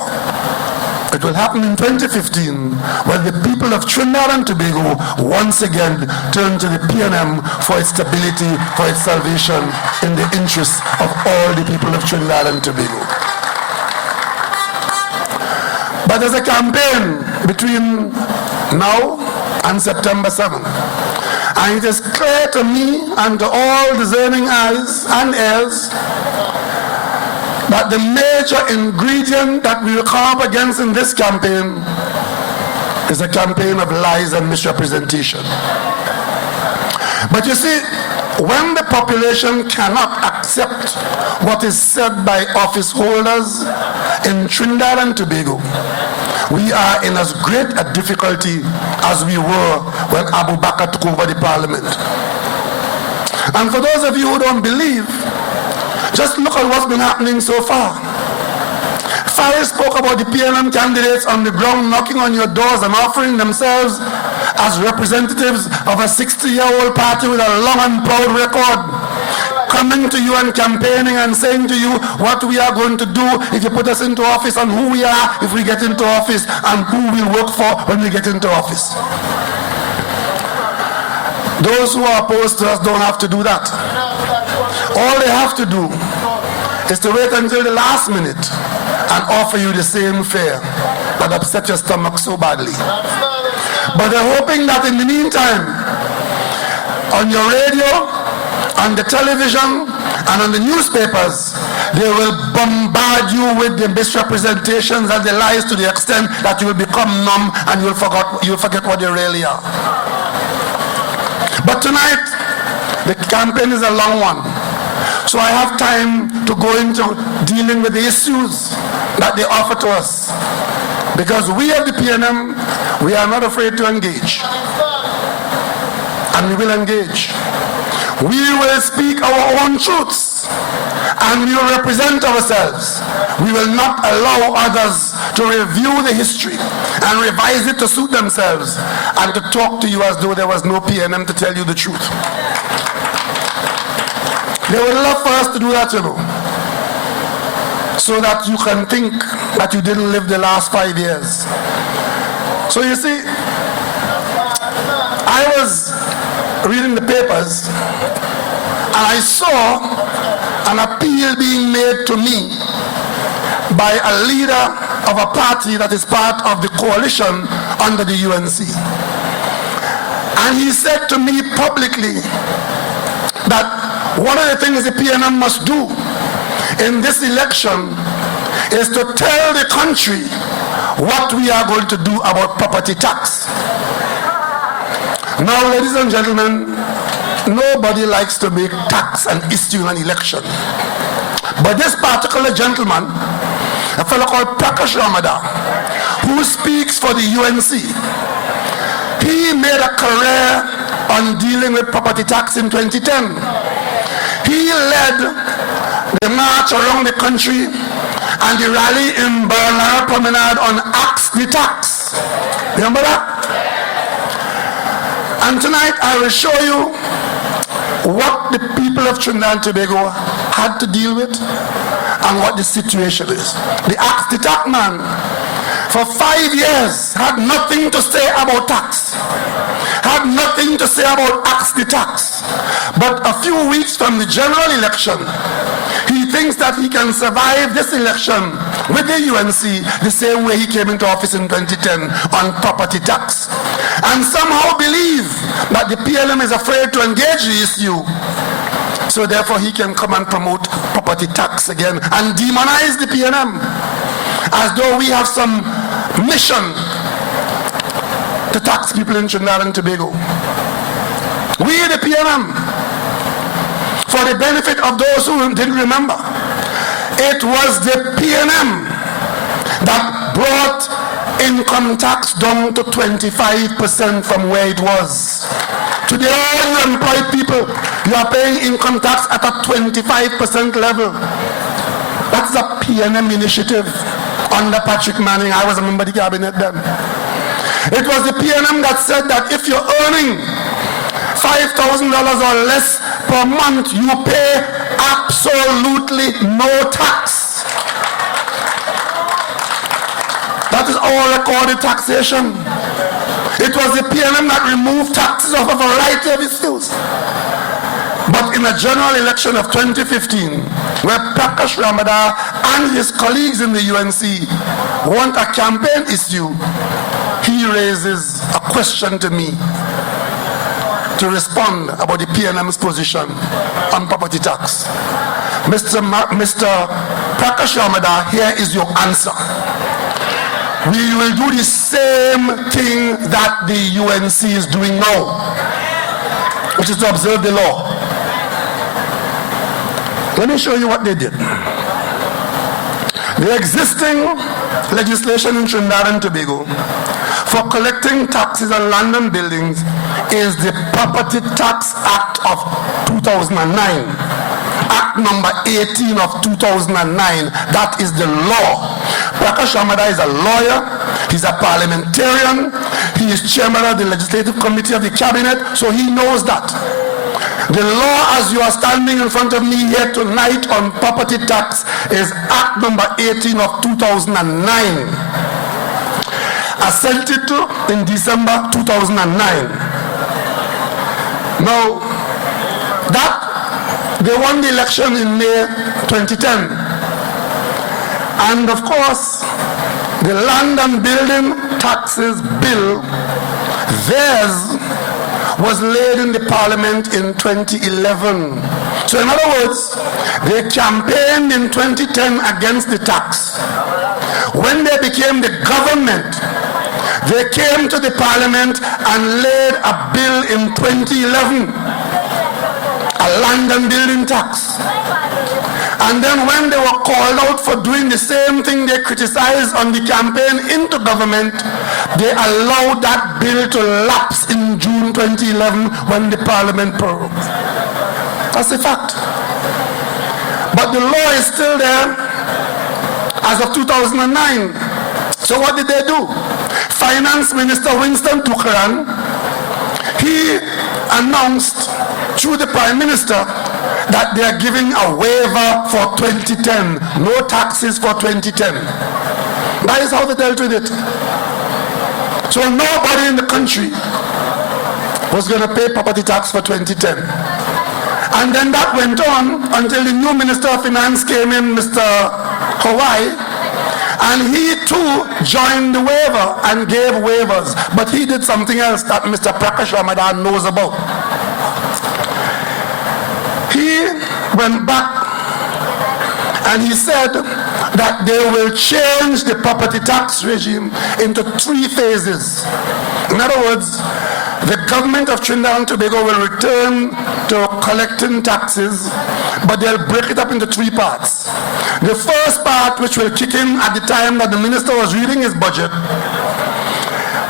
it will happen in 2015 when the people of Trinidad and Tobago once again turn to the PNM for its stability, for its salvation, in the interests of all the people of Trinidad and Tobago. But there's a campaign between now and September 7th. And it is clear to me and to all discerning eyes and ears that the major ingredient that we will come up against in this campaign is a campaign of lies and misrepresentation. But you see, when the population cannot accept what is said by office holders in Trinidad and Tobago, we are in as great a difficulty as we were when Abu Bakr took over the parliament. And for those of you who don't believe, just look at what's been happening so far. Farrell spoke about the PNM candidates on the ground knocking on your doors and offering themselves as representatives of a 60-year-old party with a long and proud record, coming to you and campaigning and saying to you what we are going to do if you put us into office and who we are if we get into office and who we'll work for when we get into office. Those who are opposed to us don't have to do that. All they have to do is to wait until the last minute and offer you the same fare that upset your stomach so badly. But they're hoping that in the meantime, on your radio, on the television, and on the newspapers, they will bombard you with the misrepresentations and the lies to the extent that you will become numb and you'll forget what they really are. But tonight, the campaign is a long one. So I have time to go into dealing with the issues that they offer to us. Because we at the PNM, we are not afraid to engage. And we will engage. We will speak our own truths. And we will represent ourselves. We will not allow others to review the history and revise it to suit themselves and to talk to you as though there was no PNM to tell you the truth. They would love for us to do that, you know, so that you can think that you didn't live the last 5 years. So you see, I was reading the papers and I saw an appeal being made to me by a leader of a party that is part of the coalition under the UNC. And he said to me publicly that one of the things the PNM must do in this election is to tell the country what we are going to do about property tax. Now, ladies and gentlemen, nobody likes to make tax an issue in an election. But this particular gentleman, a fellow called Prakash Ramada, who speaks for the UNC, he made a career on dealing with property tax in 2010. He led the march around the country and the rally in Bernard Promenade on Axe the Tax. Remember that? And tonight I will show you what the people of Trinidad and Tobago had to deal with and what the situation is. The tax man for 5 years had nothing to say about tax, had nothing to say about ask the tax. But a few weeks from the general election, he thinks that he can survive this election with the UNC the same way he came into office in 2010 on property tax, and somehow believe that the PLM is afraid to engage the issue, so therefore he can come and promote property tax again and demonize the PLM as though we have some mission to tax people in Trinidad and Tobago. We, the PLM, for the benefit of those who didn't remember, it was the PLM that brought income tax down to 25% from where it was. Today, all employed people, you are paying income tax at a 25% level. That's a PNM initiative under Patrick Manning. I was a member of the cabinet then. It was the PNM that said that if you're earning $5,000 or less per month, you pay absolutely no tax. That is all recorded taxation. It was the PLM that removed taxes of a variety of issues. But in a general election of 2015, where Prakash Ramadan and his colleagues in the UNC want a campaign issue, he raises a question to me to respond about the PNM's position on property tax. Mr. Prakash Ramadan, here is your answer. We will do the same thing that the UNC is doing now, which is to observe the law. Let me show you what they did. The existing legislation in Trinidad and Tobago for collecting taxes on land and buildings is the Property Tax Act of 2009. Act number 18 of 2009. That is the law. Prakash Ramadan is a lawyer. He's a parliamentarian. He is chairman of the legislative committee of the cabinet, so he knows that. The law, as you are standing in front of me here tonight on property tax, is Act number 18 of 2009. Assented to in December 2009. Now, that they won the election in May 2010. And of course, the land and building taxes bill, theirs was laid in the parliament in 2011. So in other words, they campaigned in 2010 against the tax. When they became the government, they came to the parliament and laid a bill in 2011, a land and building tax. And then when they were called out for doing the same thing they criticized on the campaign into government, they allowed that bill to lapse in June 2011 when the parliament prorogued. That's a fact. But the law is still there as of 2009. So what did they do? Finance Minister Winston Tukaran, he announced through the Prime Minister that they are giving a waiver for 2010, no taxes for 2010. That is how they dealt with it. So nobody in the country was going to pay property tax for 2010. And then that went on until the new Minister of Finance came in, Mr. Hawaii, and he too joined the waiver and gave waivers. But he did something else that Mr. Prakash Ramadan knows about. He went back and he said that they will change the property tax regime into 3 phases. In other words, the government of Trinidad and Tobago will return to collecting taxes, but they'll break it up into 3 parts. The first part, which will kick in at the time that the minister was reading his budget,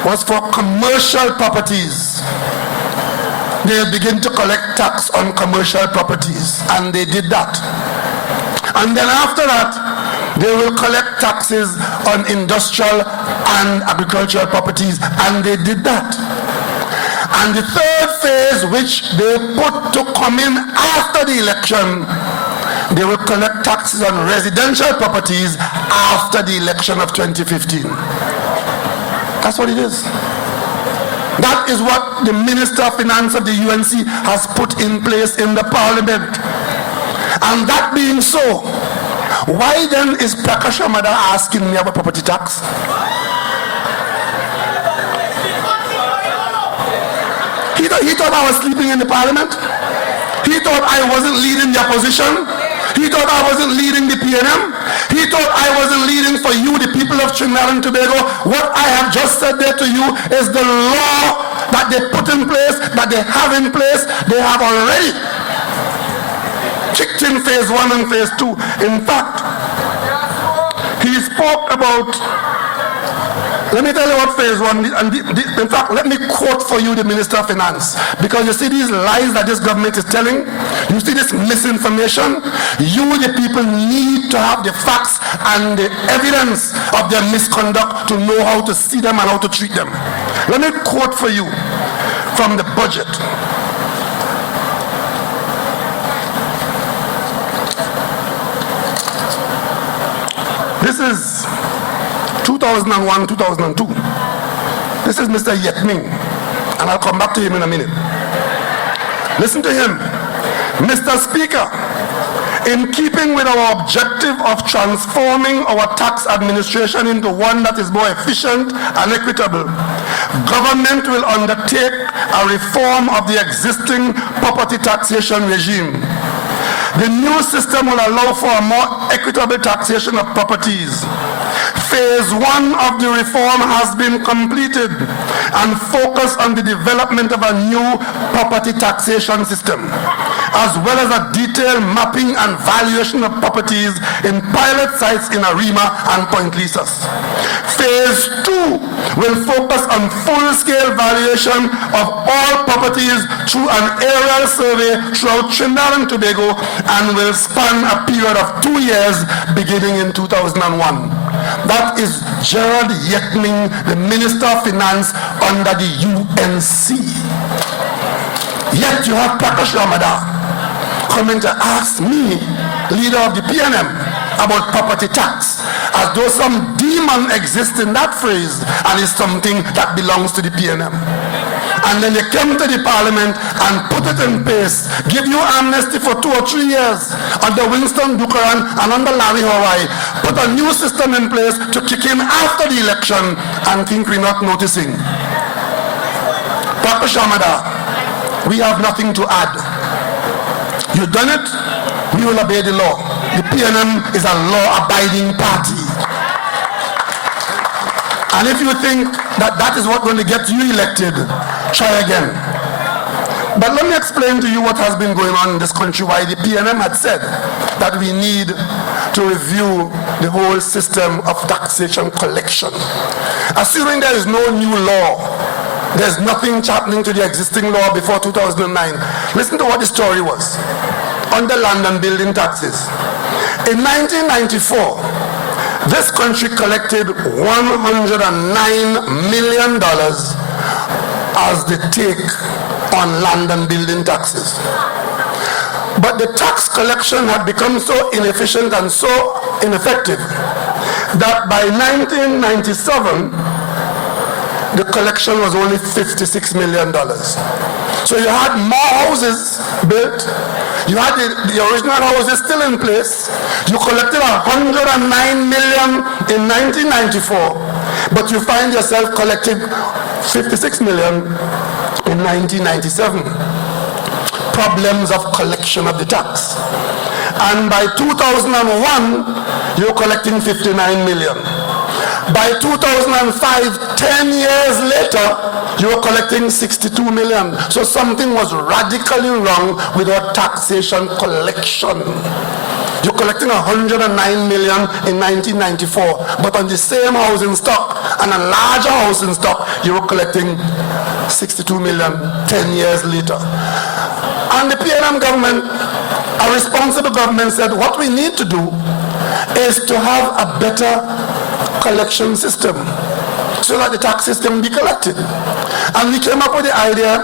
was for commercial properties. They'll begin to collect tax on commercial properties, and they did that. And then after that, they will collect taxes on industrial and agricultural properties, and they did that. And the third phase which they put to come in after the election, they will collect taxes on residential properties after the election of 2015. That's what it is. That is what the Minister of Finance of the UNC has put in place in the Parliament. And that being so, why then is Prakash Amada asking me about property tax? He thought I was sleeping in the Parliament. He thought I wasn't leading the opposition. He thought I wasn't leading the PNM. He thought I wasn't leading for you, the people of Trinidad and Tobago. What I have just said there to you is the law that they put in place, that they have in place. They have already kicked in phase 1 and phase 2. In fact, he spoke about, let me tell you what phase 1, and in fact, let me quote for you the Minister of Finance, because you see these lies that this government is telling, you see this misinformation, you the people need to have the facts and the evidence of their misconduct to know how to see them and how to treat them. Let me quote for you from the budget. This is 2001-2002. This is Mr. Yetming, and I'll come back to him in a minute. Listen to him. Mr. Speaker, in keeping with our objective of transforming our tax administration into one that is more efficient and equitable, government will undertake a reform of the existing property taxation regime. The new system will allow for a more equitable taxation of properties. Phase 1 of the reform has been completed and focused on the development of a new property taxation system, as well as a detailed mapping and valuation of properties in pilot sites in Arima and Point Lisas. Phase 2 will focus on full-scale valuation of all properties through an aerial survey throughout Trinidad and Tobago and will span a period of 2 years beginning in 2001. That is Gerald Yetming, the Minister of Finance under the UNC. Yet you have Prakash Amada coming to ask me, leader of the PNM, about property tax, as though some demon exists in that phrase and is something that belongs to the PNM. And then they came to the Parliament and put it in place, give you amnesty for 2 or 3 years under Winston Buchanan and under Larry Hawaii, put a new system in place to kick in after the election and think we're not noticing. Dr. Shamada, we have nothing to add. You've done it, we will obey the law. The PNM is a law-abiding party. And if you think that that is what's going to get you elected, try again. But let me explain to you what has been going on in this country, why the PNM had said that we need to review the whole system of taxation collection. Assuming there is no new law, there's nothing happening to the existing law before 2009. Listen to what the story was. Under land and building taxes. In 1994, this country collected $109 million as the take on land and building taxes. But the tax collection had become so inefficient and so ineffective that by 1997, the collection was only $56 million. So you had more houses built, you had the original houses still in place, you collected $109 million in 1994, but you find yourself collecting $56 million in 1997. Problems of collection of the tax. And by 2001, you're collecting $59 million. By 2005, 10 years later, you were collecting $62 million. So something was radically wrong with our taxation collection. You're collecting $109 million in 1994, but on the same housing stock and a larger housing stock, you were collecting $62 million 10 years later. And the PNM government, a responsible government, said what we need to do is to have a better collection system so that the tax system be collected. And we came up with the idea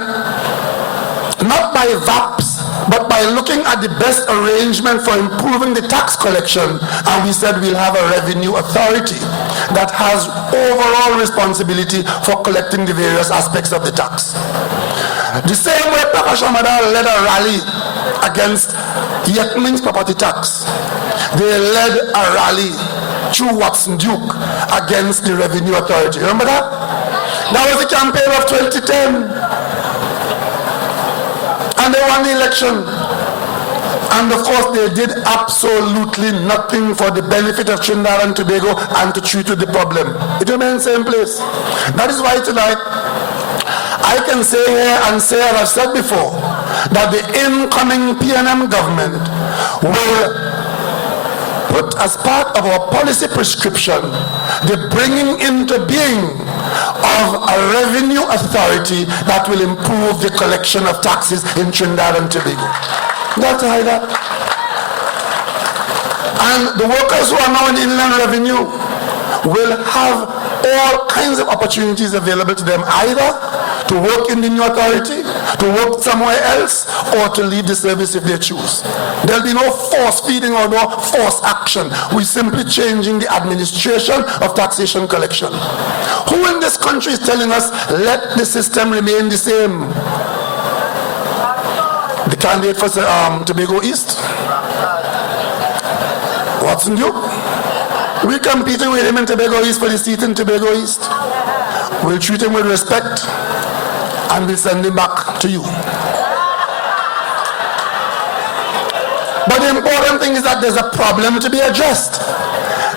not by VAPs, but by looking at the best arrangement for improving the tax collection, and we said we'll have a revenue authority that has overall responsibility for collecting the various aspects of the tax. The same way Prakash Amadal led a rally against Yetman's property tax, they led a rally through Watson Duke against the revenue authority. Remember that? That was the campaign of 2010. And they won the election. And of course, they did absolutely nothing for the benefit of Trinidad and Tobago and to treat with the problem. It remains the same place. That is why tonight, I can say here and say, as I've said before, that the incoming PNM government will put as part of our policy prescription the bringing into being of a revenue authority that will improve the collection of taxes in Trinidad and Tobago. That's how that. And the workers who are now in inland revenue will have all kinds of opportunities available to them, either to work in the new authority, to work somewhere else, or to leave the service if they choose. There'll be no force feeding or no force action. We're simply changing the administration of taxation collection. Who in this country is telling us, let the system remain the same? The candidate for Tobago East? Watson Duke? We're competing with him in Tobago East for the seat in Tobago East. We'll treat him with respect and we'll send him back to you. But the important thing is that there's a problem to be addressed.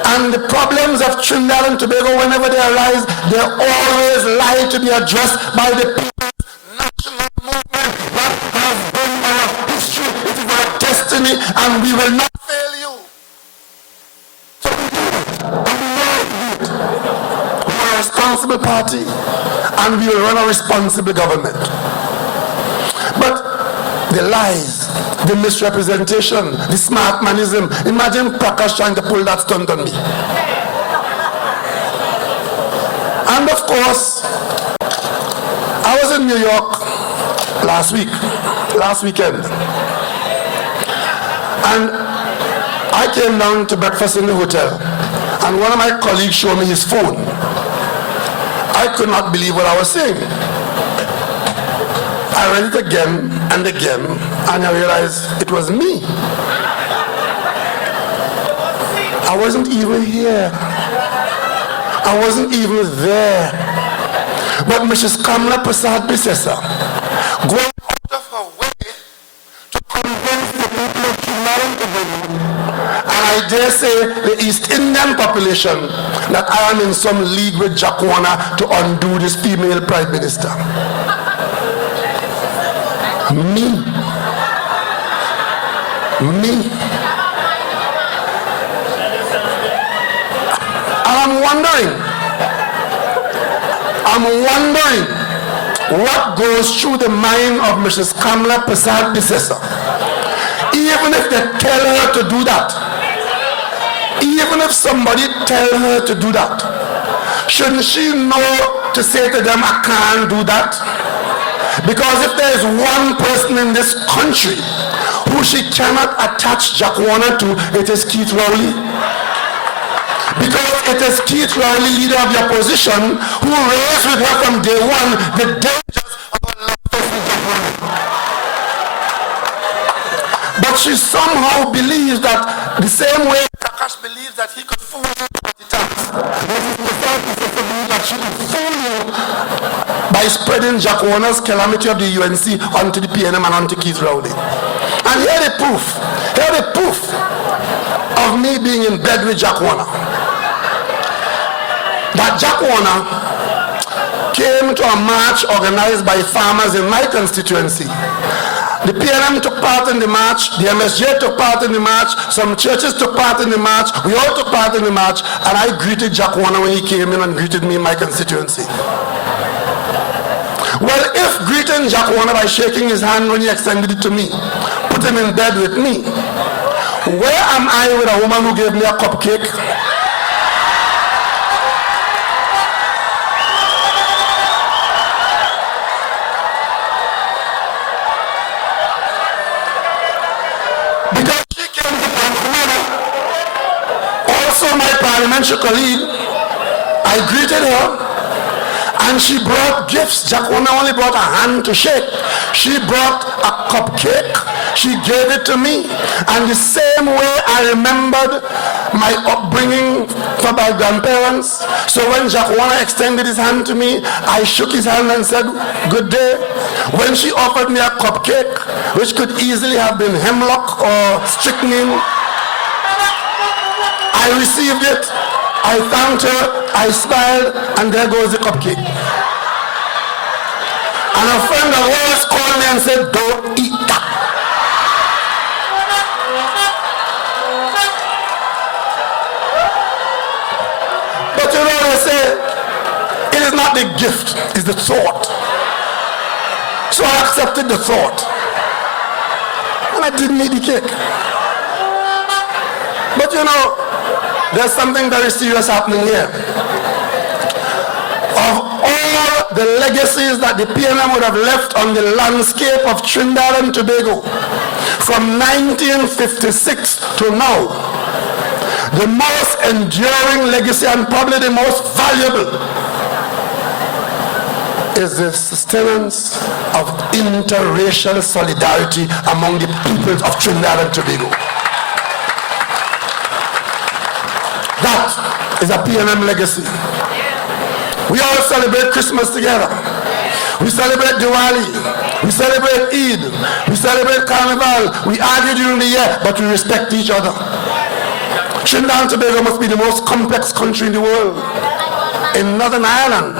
And the problems of Trinidad and Tobago, whenever they arise, they're always lie to be addressed by the people's national movement. That has been our history, it is our destiny, and we will not fail you. So we do it, and we will do it. We're a responsible party, and we will run a responsible government. But the lies, the misrepresentation, the smart manism. Imagine Prakash trying to pull that stunt on me. And of course, I was in New York last weekend. And I came down to breakfast in the hotel, and one of my colleagues showed me his phone. I could not believe what I was seeing. I read it again and again, and I realized it was me. I wasn't even here. I wasn't even there. But Mrs. Kamla Prasad Bisesa, going out of her way to convince the people of Trinidad and Tobago, and I dare say the East Indian population, that I am in some league with Jack Warner to undo this female Prime Minister. Me. And I'm wondering what goes through the mind of Mrs. Kamla Prasad Bisesa. Even if they tell her to do that, even if somebody tell her to do that, shouldn't she know to say to them, I can't do that? Because if there is one person in this country who she cannot attach Jack Warner to, it is Keith Rowley. Because it is Keith Rowley, leader of the opposition, who raised with her from day one the dangers of a love for Jack Warner. But she somehow believes that the same way Prakash believes that he could fool you with the tax, that she could fool you by spreading Jack Warner's calamity of the UNC onto the PNM and onto Keith Rowley. And here the proof of me being in bed with Jack Warner. That Jack Warner came to a march organized by farmers in my constituency. The PNM took part in the march, the MSJ took part in the march, some churches took part in the march, we all took part in the march, and I greeted Jack Warner when he came in and greeted me in my constituency. Well, if greeting Jack Warner by shaking his hand when he extended it to me, put him in bed with me, where am I with a woman who gave me a cupcake? saw my parliamentary colleague, I greeted her, and she brought gifts. Jacquona only brought a hand to shake. She brought a cupcake. She gave it to me. And the same way I remembered my upbringing from my grandparents. So when Jacquona extended his hand to me, I shook his hand and said, good day. When she offered me a cupcake, which could easily have been hemlock or strychnine, I received it. I thanked her, I smiled, and there goes the cupcake. And a friend of Hollis called me and said, don't eat that. But you know, they say, it is not the gift, it's the thought. So I accepted the thought. And I didn't eat the cake. But you know, there's something very serious happening here. Of all the legacies that the PNM would have left on the landscape of Trinidad and Tobago from 1956 to now, the most enduring legacy and probably the most valuable is the sustenance of interracial solidarity among the peoples of Trinidad and Tobago. That is a PNM legacy. We all celebrate Christmas together. We celebrate Diwali. We celebrate Eid. We celebrate Carnival. We argue during the year, but we respect each other. Trinidad and Tobago must be the most complex country in the world. In Northern Ireland,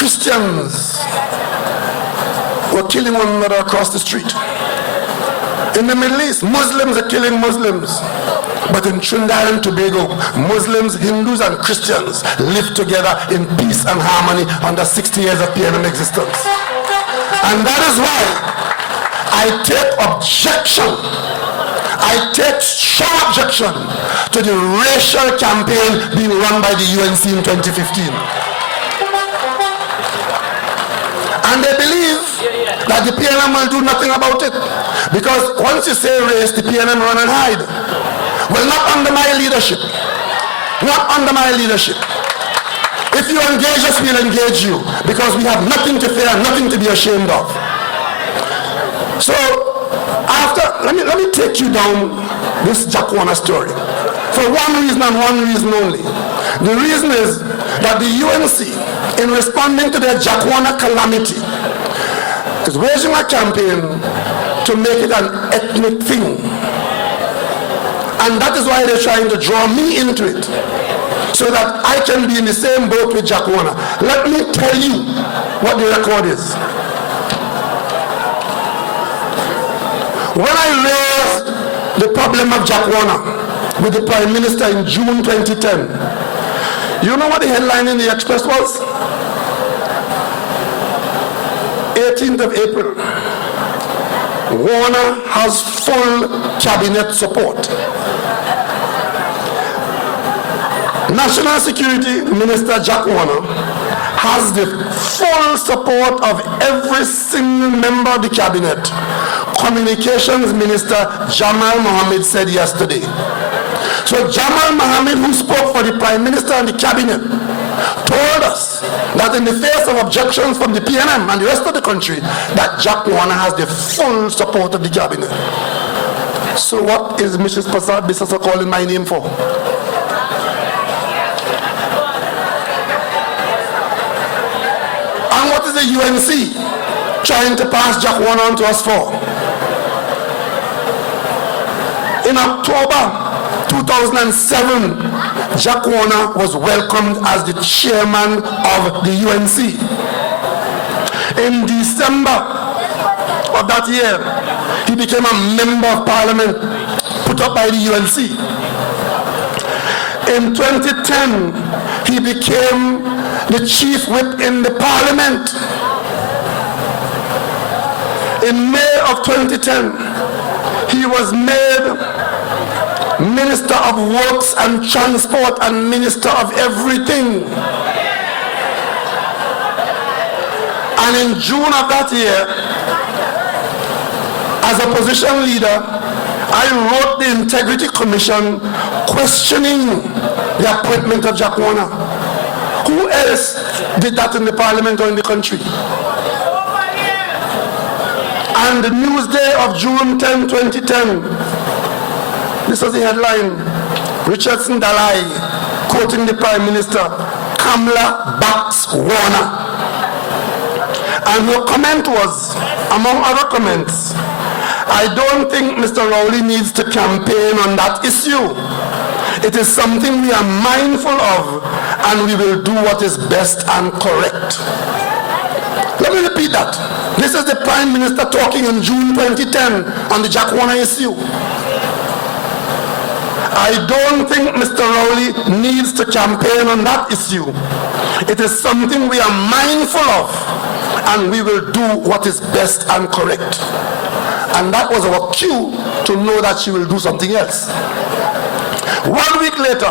Christians were killing one another across the street. In the Middle East, Muslims are killing Muslims. But in Trinidad and Tobago, Muslims, Hindus, and Christians live together in peace and harmony under 60 years of PNM existence. And that is why I take strong objection to the racial campaign being run by the UNC in 2015. And they believe that the PNM will do nothing about it. Because once you say race, the PNM run and hide. Well, not under my leadership. Not under my leadership. If you engage us, we'll engage you. Because we have nothing to fear, nothing to be ashamed of. So, let me take you down this Jacquona story. For one reason and one reason only. The reason is that the UNC, in responding to their Jacquona calamity, is waging a campaign to make it an ethnic thing. And that is why they're trying to draw me into it, so that I can be in the same boat with Jacquona. Let me tell you what the record is. When I raised the problem of Jacquona with the Prime Minister in June 2010, you know what the headline in the Express was? 18th of April. Warner has full cabinet support. National Security Minister Jacquona has the full support of every single member of the cabinet. Communications Minister Jamal Mohammed said yesterday. So Jamal Mohammed, who spoke for the Prime Minister and the cabinet, told us that in the face of objections from the PNM and the rest of the country, that Jacquona has the full support of the cabinet. So what is Mrs. Prasad Bissasa calling my name for? And what is the UNC trying to pass Jacquona on to us for? In October 2007, Jacquona was welcomed as the chairman of the UNC. In December of that year, he became a member of parliament put up by the UNC. In 2010, he became the chief whip in the parliament. In May of 2010, he was made Minister of Works and Transport and Minister of Everything. And in June of that year, as opposition leader, I wrote the Integrity Commission questioning the appointment of Jack Warner. Who else did that in the parliament or in the country? And the Newsday of June 10, 2010, this was the headline, Richardson Dalai, quoting the Prime Minister, Kamala backs Warner. And her comment was, among other comments, I don't think Mr. Rowley needs to campaign on that issue. It is something we are mindful of, and we will do what is best and correct. Let me repeat that. This is the Prime Minister talking in June 2010 on the Jack Warner issue. I don't think Mr. Rowley needs to campaign on that issue. It is something we are mindful of, and we will do what is best and correct. And that was our cue to know that she will do something else. 1 week later,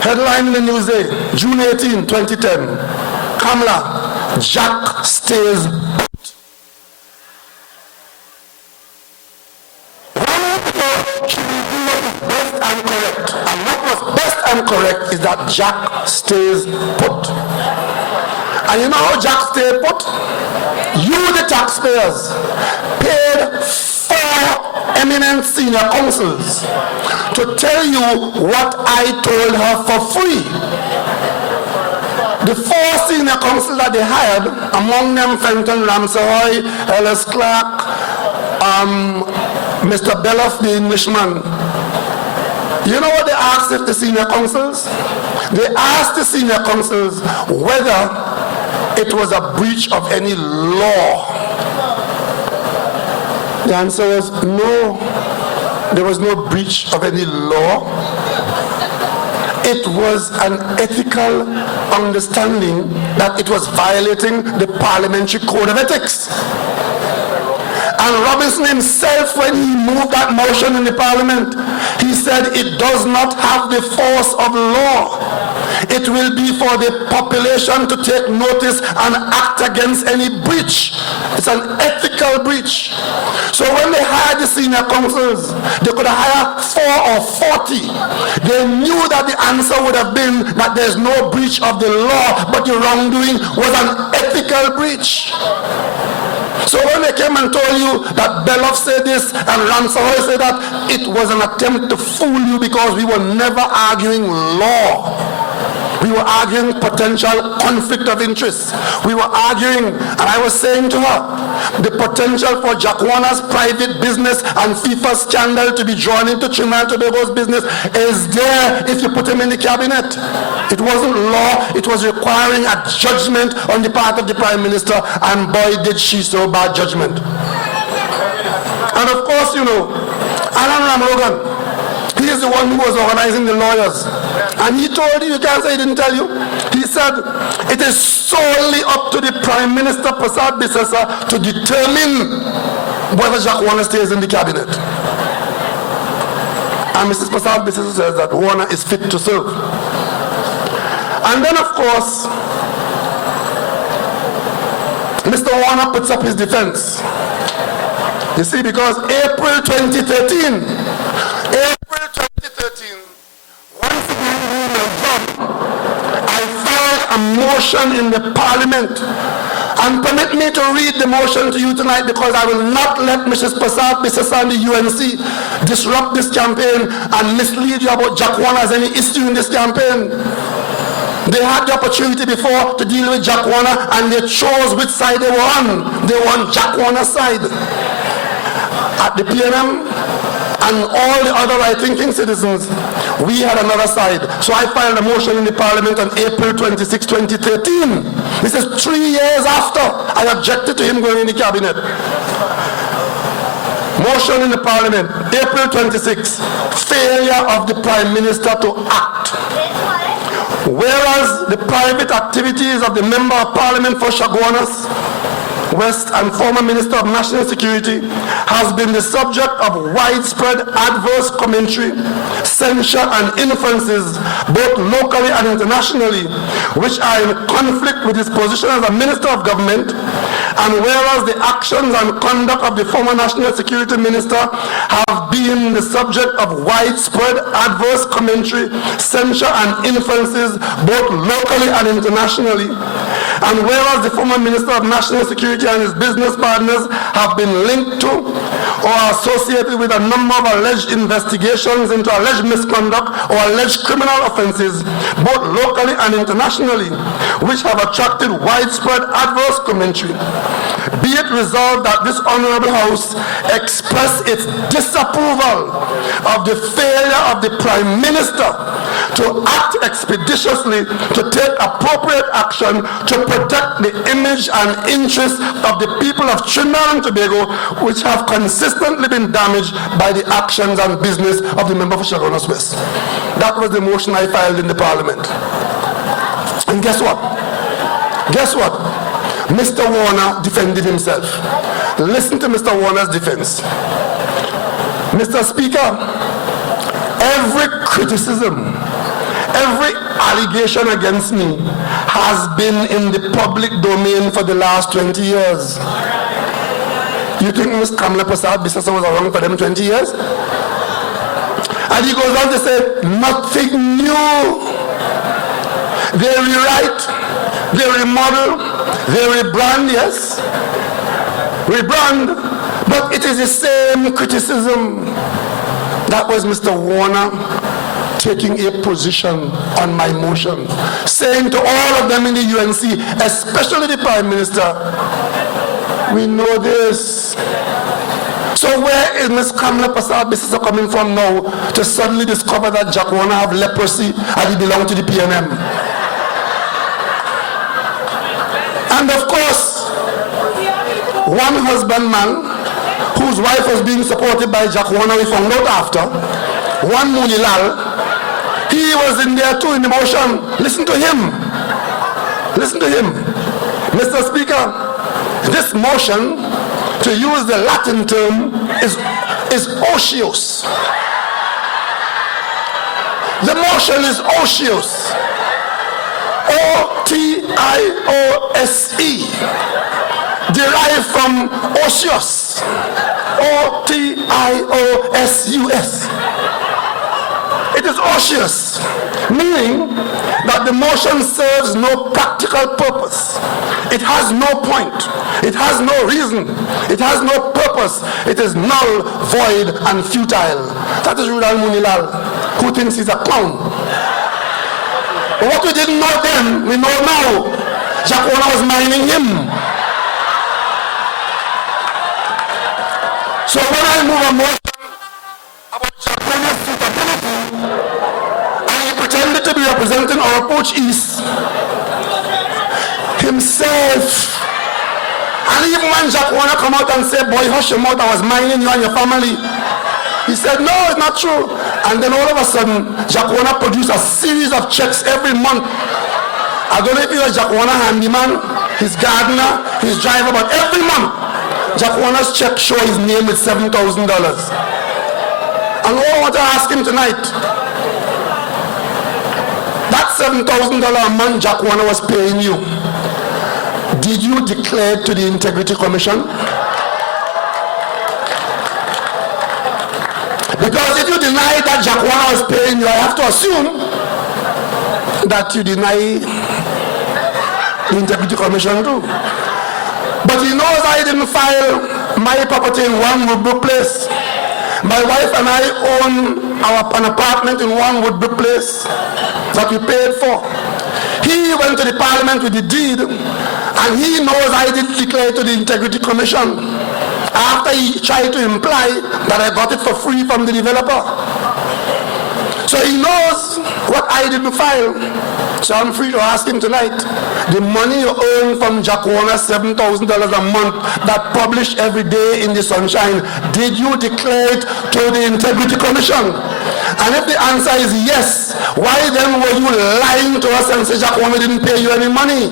headline in the Newsday, June 18, 2010, Kamala, Jack stays put. She will do what is best and correct. And what was best and correct is that Jack stays put. And you know how Jack stayed put? You, the taxpayers, paid 4 eminent senior counsels to tell you what I told her for free. The 4 senior counsels that they hired, among them Fenton Ramsay, Ellis Clark, Mr. Beloff, the Englishman. You know what they asked the senior counsels? They asked the senior counsels whether it was a breach of any law. The answer was no. There was no breach of any law. It was an ethical understanding that it was violating the parliamentary code of ethics. And Robinson himself, when he moved that motion in the parliament, he said it does not have the force of law. It will be for the population to take notice and act against any breach. It's an ethical breach. So when they hired the senior counsels, they could hire 4 or 40. They knew that the answer would have been that there's no breach of the law, but the wrongdoing was an ethical breach. So when they came and told you that Beloff said this and Ramsay said that, it was an attempt to fool you because we were never arguing law. We were arguing potential conflict of interest. We were arguing, and I was saying to her, the potential for Jack Warner's private business and FIFA scandal to be drawn into Trinidad and Tobago's business is there if you put him in the cabinet. It wasn't law, it was requiring a judgment on the part of the Prime Minister, and boy did she so bad judgment. And of course, you know, Alan Ramrogan, he is the one who was organizing the lawyers. And he told you can't say he didn't tell you. He said, it is solely up to the Prime Minister Prasad Bisesa to determine whether Jack Warner stays in the cabinet. And Mrs. Prasad Bisesa says that Warner is fit to serve. And then, of course, Mr. Warner puts up his defense. You see, because April 2013, once again, I filed a motion in the Parliament. And permit me to read the motion to you tonight because I will not let Mrs. Prasad Bisesa and the UNC disrupt this campaign and mislead you about Jack Warner as any issue in this campaign. They had the opportunity before to deal with Jack Warner and they chose which side they were on. They were on Jack Warner's side. At the PNM and all the other right-thinking citizens, we had another side. So I filed a motion in the Parliament on April 26, 2013. This is 3 years after I objected to him going in the cabinet. Motion in the Parliament, April 26, failure of the Prime Minister to act. Whereas the private activities of the Member of Parliament for Chaguanas West and former Minister of National Security has been the subject of widespread adverse commentary, censure and inferences both locally and internationally, which are in conflict with his position as a Minister of Government And whereas the actions and conduct of the former National Security Minister have been the subject of widespread adverse commentary, censure and inferences both locally and internationally, and whereas the former Minister of National Security and his business partners have been linked to or associated with a number of alleged investigations into alleged misconduct or alleged criminal offenses, both locally and internationally, which have attracted widespread adverse commentary. Be it resolved that this Honorable House express its disapproval of the failure of the Prime Minister to act expeditiously to take appropriate action to protect the image and interests of the people of Trinidad and Tobago, which have consistently been damaged by the actions and business of the member for Chaguanas West. That was the motion I filed in the Parliament. And guess what? Guess what? Mr. Warner defended himself. Listen to Mr. Warner's defense. Mr. Speaker, every criticism, every allegation against me has been in the public domain for the last 20 years. You think Ms. Kamala Prasad business was around for them 20 years? And he goes on to say, nothing new. They rewrite, they remodel, they rebrand, yes. Rebrand, but it is the same criticism. That was Mr. Warner taking a position on my motion, saying to all of them in the UNC, especially the Prime Minister, we know this. So where is Ms. Kamala Prasad business coming from now to suddenly discover that Jack Warner have leprosy and he belonged to the PNM? And of course, one husbandman whose wife was being supported by Jack Warner, we found out after, one Munilal, he was in there too in the motion. Listen to him. Listen to him. Mr. Speaker, this motion, to use the Latin term, is ocious. The motion is ocious. O-T-I-O-S-E. Derived from ocious. O-T-I-O-S-U-S. It is ocious, meaning that the motion serves no practical purpose. It has no point. It has no reason. It has no purpose. It is null, void, and futile. That is Rudal Munilal, who thinks he's a clown. But what we didn't know then, we know now. Jack Warner was mining him. So when I move a motion about Jack Warner's suitability, and he pretended to be representing our approach east himself, and even when Jack Warner come out and say, boy, hush your mouth, I was mining you and your family, he said, no, it's not true. And then all of a sudden, Jack Warner produced a series of checks every month. I don't know if he was Jack Warner handyman, his gardener, his driver, but every month, Jack Warner's check show his name with $7,000. And all I want to ask him tonight, that $7,000 a month Jack Warner was paying you, did you declare to the Integrity Commission? Because if you deny that Jack Warner was paying you, I have to assume that you deny the Integrity Commission too. But he knows I didn't file my property in One Woodbrook Place. My wife and I own an apartment in One Woodbrook Place that we paid for. He went to the Parliament with the deed, and he knows I didn't declare to the Integrity Commission after he tried to imply that I got it for free from the developer. So he knows what I didn't file. So I'm free to ask him tonight, the money you earn from Jack Warner, $7,000 a month, that published every day in the sunshine, did you declare it to the Integrity Commission? And if the answer is yes, why then were you lying to us and say Jack Warner didn't pay you any money?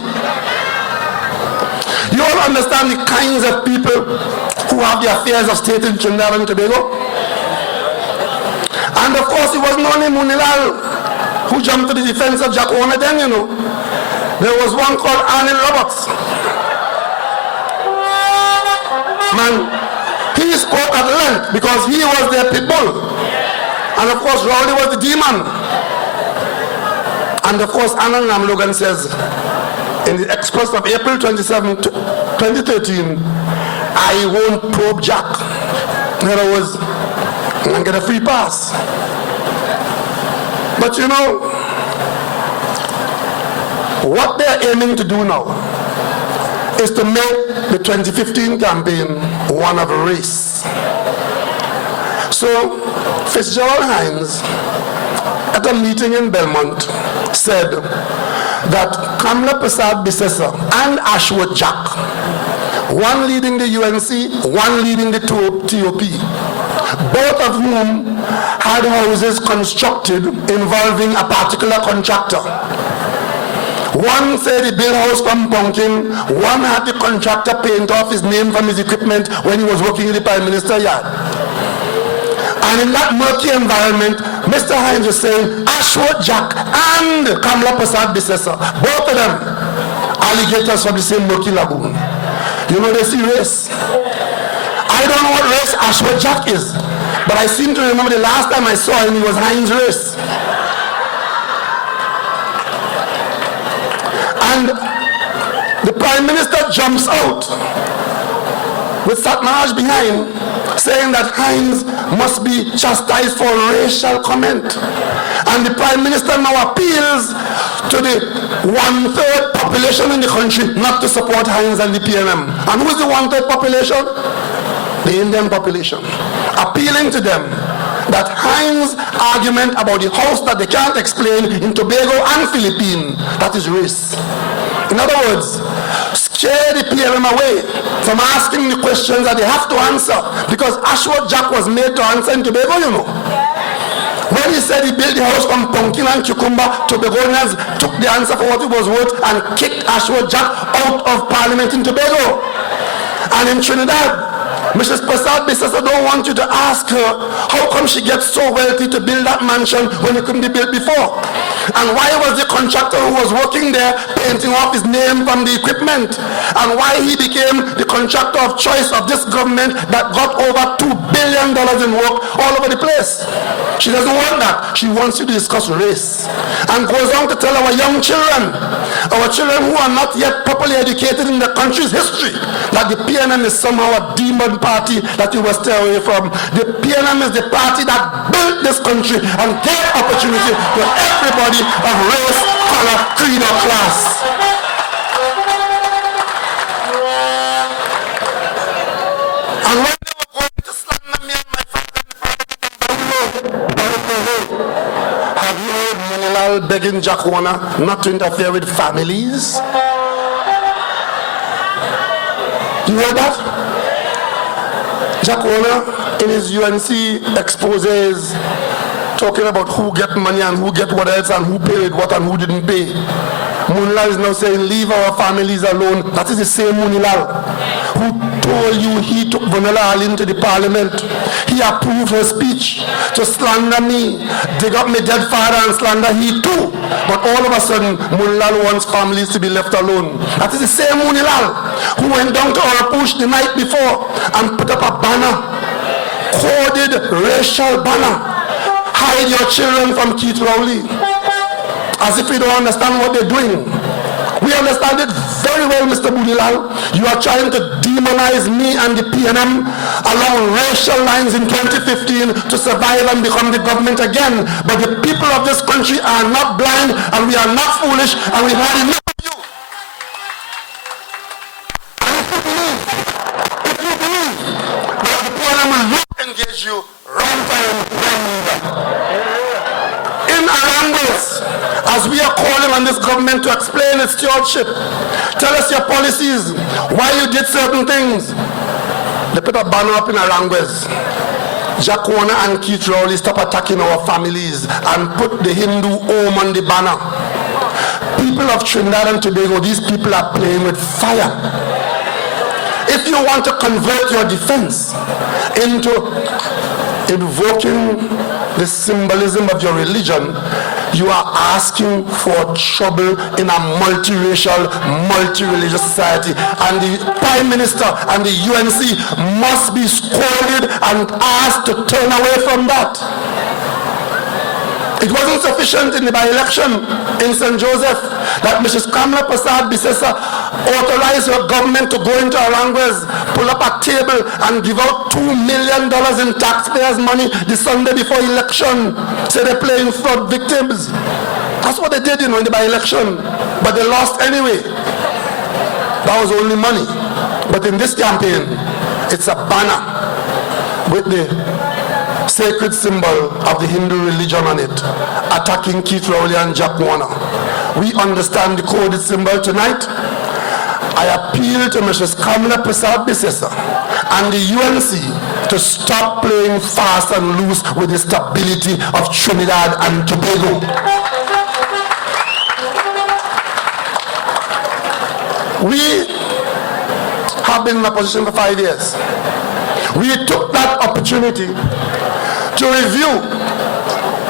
You all understand the kinds of people who have the affairs of state in Trinidad and Tobago? And of course, it wasn't only Munilal who jumped to the defense of Jack Warner then, you know. There was one called Arnold Roberts, Man, he spoke at length because he was their pit bull. And of course, Rowley was the demon. And of course, Anna Logan says, in the Express of April 27, 2013, I won't probe Jack. In other words, I'm going to get a free pass. But you know, what they're aiming to do now is to make the 2015 campaign one of a race. So, Fitzgerald Hines, at a meeting in Belmont, said that Kamla Prasad Bissessa and Ashworth Jack, one leading the UNC, one leading the TOP, both of whom had houses constructed involving a particular contractor. One said he built a house from pumpkin, one had the contractor paint off his name from his equipment when he was working in the Prime Minister's yard. And in that murky environment, Mr. Hines was saying, Ashworth Jack and Kamla Prasad Bissessa, both of them, alligators from the same murky lagoon. You know, they see race. I don't know what race Ashworth Jack is, but I seem to remember the last time I saw him, he was Hines' race. And the Prime Minister jumps out with Satmaraj behind, saying that Hines must be chastised for racial comment. And the Prime Minister now appeals to the one-third population in the country not to support Hines and the PNM. And who is the one-third population? The Indian population. Appealing to them that Hines' argument about the house that they can't explain in Tobago and Philippines, that is race. In other words, scare the PLM away from asking the questions that they have to answer, because Ashworth Jack was made to answer in Tobago, you know. When he said he built the house from pumpkin and cucumber, Tobagonians took the answer for what it was worth and kicked Ashworth Jack out of Parliament in Tobago. And in Trinidad, Mrs. Prasad Bissessa don't want you to ask her how come she gets so wealthy to build that mansion when it couldn't be built before. And why was the contractor who was working there painting off his name from the equipment? And why he became the contractor of choice of this government that got over $2 billion in work all over the place. She doesn't want that. She wants you to discuss race. And goes on to tell our young children who are not yet properly educated in the country's history, that the PNM is somehow a demon party that you must stay away from. The PNM is the party that built this country and gave opportunity to everybody of race, color, creed, or class. And when they were going to slander me and my father, have you heard Munilal begging Jack Warner not to interfere with families? You heard that? Jack Warner, in his UNC exposes, talking about who get money and who get what else and who paid what and who didn't pay. Munilal is now saying, leave our families alone. That is the same Munilal who told you he took Vanilla Alin to the parliament. He approved her speech to slander me, dig up my dead father and slander he too. But all of a sudden, Munilal wants families to be left alone. That is the same Munilal who went down to Orapush the night before and put up a banner, coded racial banner. Hide your children from Keith Rowley. As if we don't understand what they're doing. We understand it very well, Mr. Munilal. You are trying to demonize me and the PNM along racial lines in 2015 to survive and become the government again. But the people of this country are not blind and we are not foolish and we've had enough of you. And if you believe that the PNM will not engage you, wrong time, wrong mover. In Arangues, as we are calling on this government to explain its stewardship, tell us your policies, why you did certain things. They put a banner up in Arangues. Jack Warner and Keith Rowley, stop attacking our families, and put the Hindu Om on the banner. People of Trinidad and Tobago, these people are playing with fire. If you want to convert your defense into invoking the symbolism of your religion, you are asking for trouble in a multiracial, multi-religious society. And the Prime Minister and the UNC must be scolded and asked to turn away from that. It wasn't sufficient in the by-election in St. Joseph that Mrs. Kamla Prasad Bisesa authorized her government to go into Aranguez, pull up a table and give out $2 million in taxpayers' money the Sunday before election. So they're playing fraud victims. That's what they did, in the by-election. But they lost anyway. That was only money. But in this campaign, it's a banner with the sacred symbol of the Hindu religion on it, attacking Keith Rowley and Jack Warner. We understand the coded symbol tonight. I appeal to Mrs. Kamla Prasad Bisesa and the UNC to stop playing fast and loose with the stability of Trinidad and Tobago. We have been in a position for 5 years. We took that opportunity to review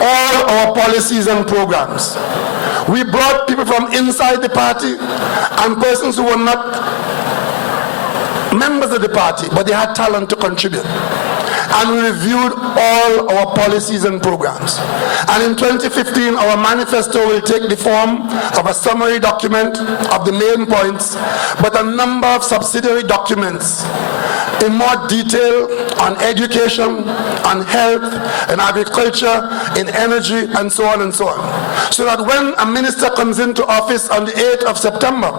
all our policies and programs. We brought people from inside the party and persons who were not members of the party, but they had talent to contribute. And we reviewed all our policies and programs. And in 2015, our manifesto will take the form of a summary document of the main points, but a number of subsidiary documents in more detail on education, on health, in agriculture, in energy, and so on and so on. So that when a minister comes into office on the 8th of September,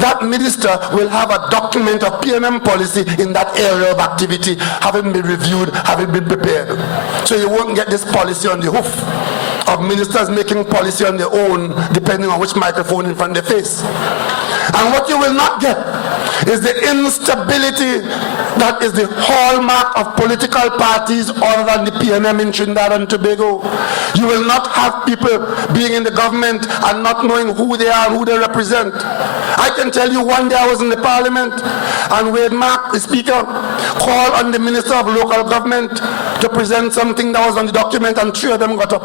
that minister will have a document of PNM policy in that area of activity, having been reviewed, having been prepared. So you won't get this policy on the hoof of ministers making policy on their own, depending on which microphone in front of their face. And what you will not get is the instability that is the hallmark of political parties other than the PNM in Trinidad and Tobago. You will not have people being in the government and not knowing who they are and who they represent. I can tell you, one day I was in the parliament and Wade Mark, the speaker, called on the Minister of Local Government to present something that was on the document, and 3 of them got up.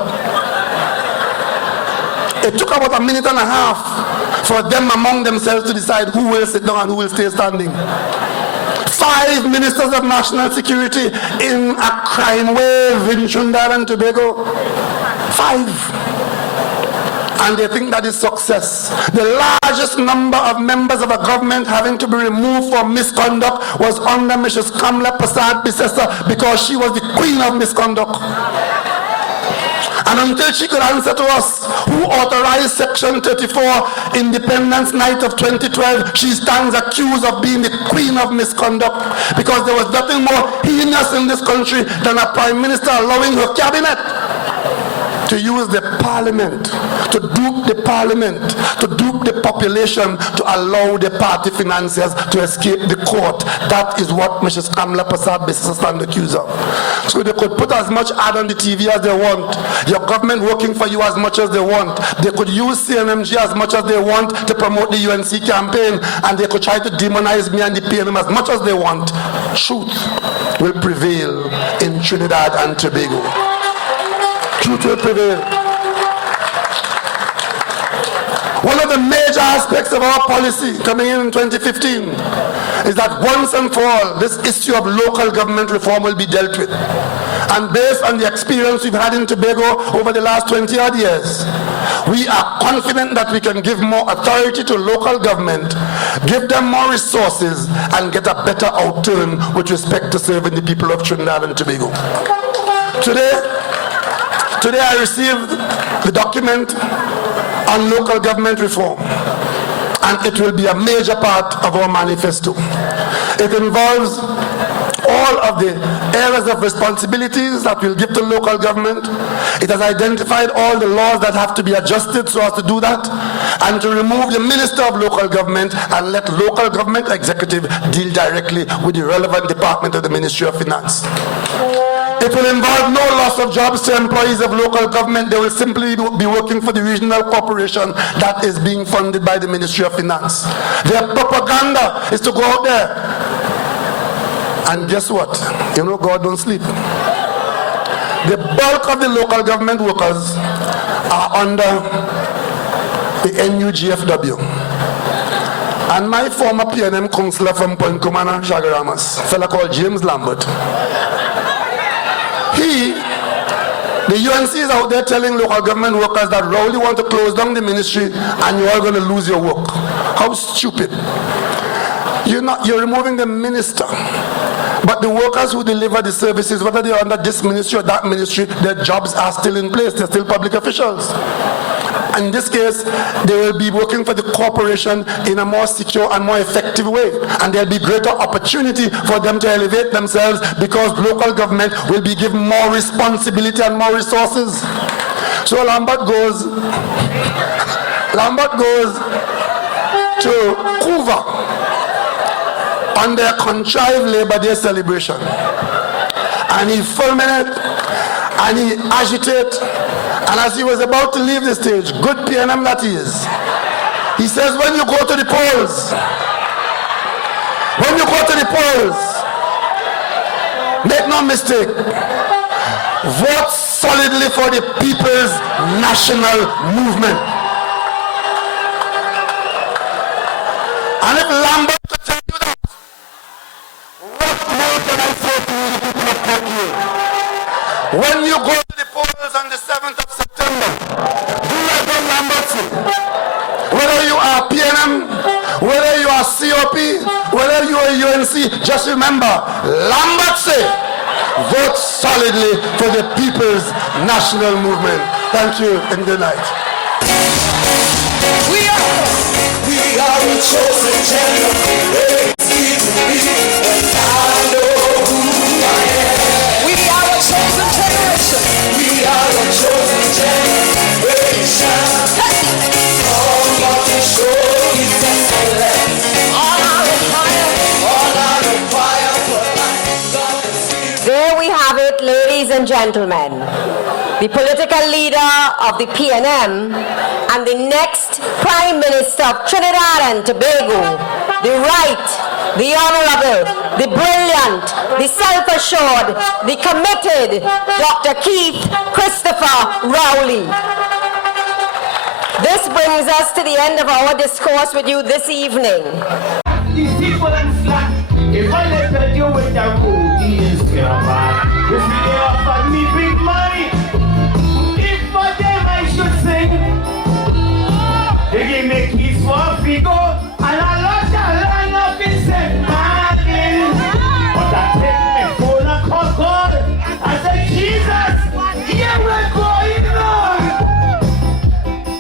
It took about a minute and a half for them among themselves to decide who will sit down and who will stay standing. 5 ministers of national security in a crime wave in Trinidad and Tobago. 5. And they think that is success. The largest number of members of a government having to be removed for misconduct was under Mrs. Kamla Prasad Bisesa, because she was the queen of misconduct. And until she could answer to us who authorized Section 34 Independence Night of 2012, she stands accused of being the queen of misconduct, because there was nothing more heinous in this country than a prime minister allowing her cabinet to use the parliament, to dupe the parliament, to dupe the population, to allow the party financiers to escape the court. That is what Mrs. Kamla Prasad Bisesa stands accused of. So they could put as much ad on the TV as they want, your government working for you as much as they want. They could use CNMG as much as they want to promote the UNC campaign, and they could try to demonize me and the PNM as much as they want. Truth will prevail in Trinidad and Tobago. Truth will prevail. One of the major aspects of our policy coming in 2015 is that once and for all, this issue of local government reform will be dealt with. And based on the experience we've had in Tobago over the last 20-odd years, we are confident that we can give more authority to local government, give them more resources, and get a better outturn with respect to serving the people of Trinidad and Tobago. Today I received the document on local government reform, and it will be a major part of our manifesto. It involves all of the areas of responsibilities that we'll give to local government. It has identified all the laws that have to be adjusted so as to do that, and to remove the Minister of Local Government and let local government executive deal directly with the relevant department of the Ministry of Finance. It will involve no loss of jobs to employees of local government. They will simply be working for the regional corporation that is being funded by the Ministry of Finance. Their propaganda is to go out there. And guess what? You know, God don't sleep. The bulk of the local government workers are under the NUGFW. And my former PNM councillor from Point Comana, Shagaramas, a fella called James Lambert, the UNC is out there telling local government workers that Rowley want to close down the ministry and you're all going to lose your work. How stupid. You're removing the minister. But the workers who deliver the services, whether they're under this ministry or that ministry, their jobs are still in place. They're still public officials. In this case, they will be working for the corporation in a more secure and more effective way. And there'll be greater opportunity for them to elevate themselves because local government will be given more responsibility and more resources. So Lambert goes to Cuba on their contrived Labor Day celebration. And he filming it, and he agitates. And as he was about to leave the stage, good PNM that he is, he says, when you go to the polls, make no mistake, vote solidly for the People's National Movement. And if Lambert to tell you that, what more can I say to you, the people of Cocoyea? When you go to the polls on the 7th of September, do like what Lambert said. Whether you are PNM, whether you are COP, whether you are UNC, just remember, Lambert said, vote solidly for the People's National Movement. Thank you and good night. We are the chosen generation. I know who I am. We are a chosen generation. We are a chosen generation. All of the show is excellent. All our fire for life. There we have it, ladies and gentlemen. The political leader of the PNM and the next Prime Minister of Trinidad and Tobago, the right, the honorable, the brilliant, the self-assured, the committed Dr. Keith Christopher Rowley. This brings us to the end of our discourse with you this evening. These people and slack. If I let you with the routines, this video offered me big money. If for them I should sing, they give me keys for a figure, and I love to line up in St. Martin. But I take my phone and call God. I said, Jesus, here we're going on.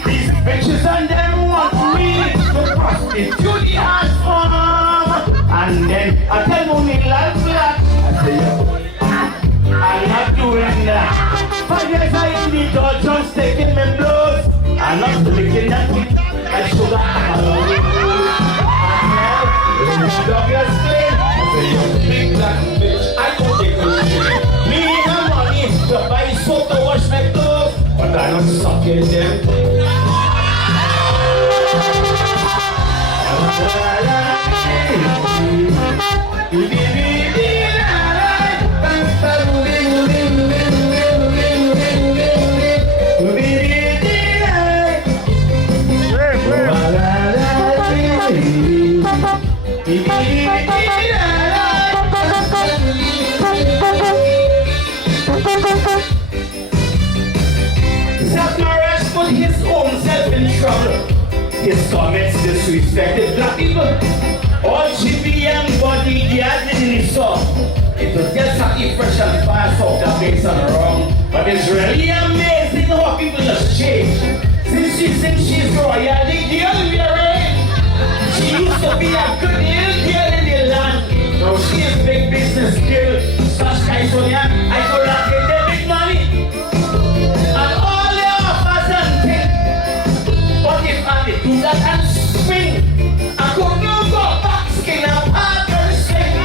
These bitches and them want me to prostitute the art form. And then I tell mommy like that. I say, I'm not doing that. 5 years I in the door, just taking my blows. I'm not licking that thing. I sugar. Douglas Flynn. I say, you big black bitch. I don't take no shit. Me and money to buy soap to wash my clothes. But I don't suck in them. Self-Nourish put his own self in trouble. His comments disrespected black people. All chippy and body guards in the song. It was just a fresh and fast off the face and wrong. But it's really amazing how people just change. Since she thinks she's royal, the girl we are in. She used to be a good little girl in the land. Now she is big business girl. Such guys on ya, I go rock with the big money. And all the offers and things. But if I do that and swing, I could no go back, skin up, park and sing.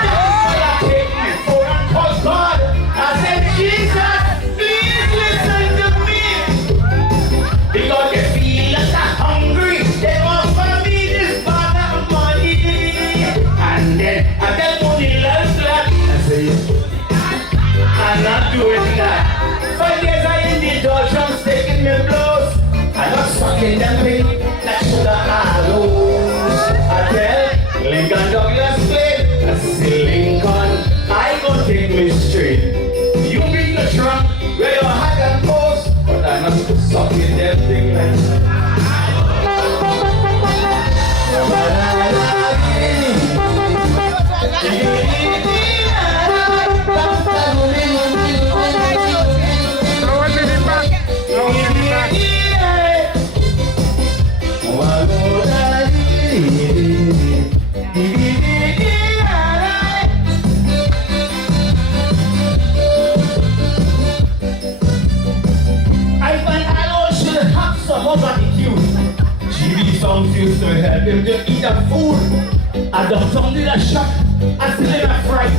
That's why I take my phone and call God. I said, Jesus, please listen to me. Because they feel that I'm hungry. They offer me this bag of money. And then I tell money love that. I no gratitude. GB songs used to help him to eat the food. I don't come to the shop, I still in a fright.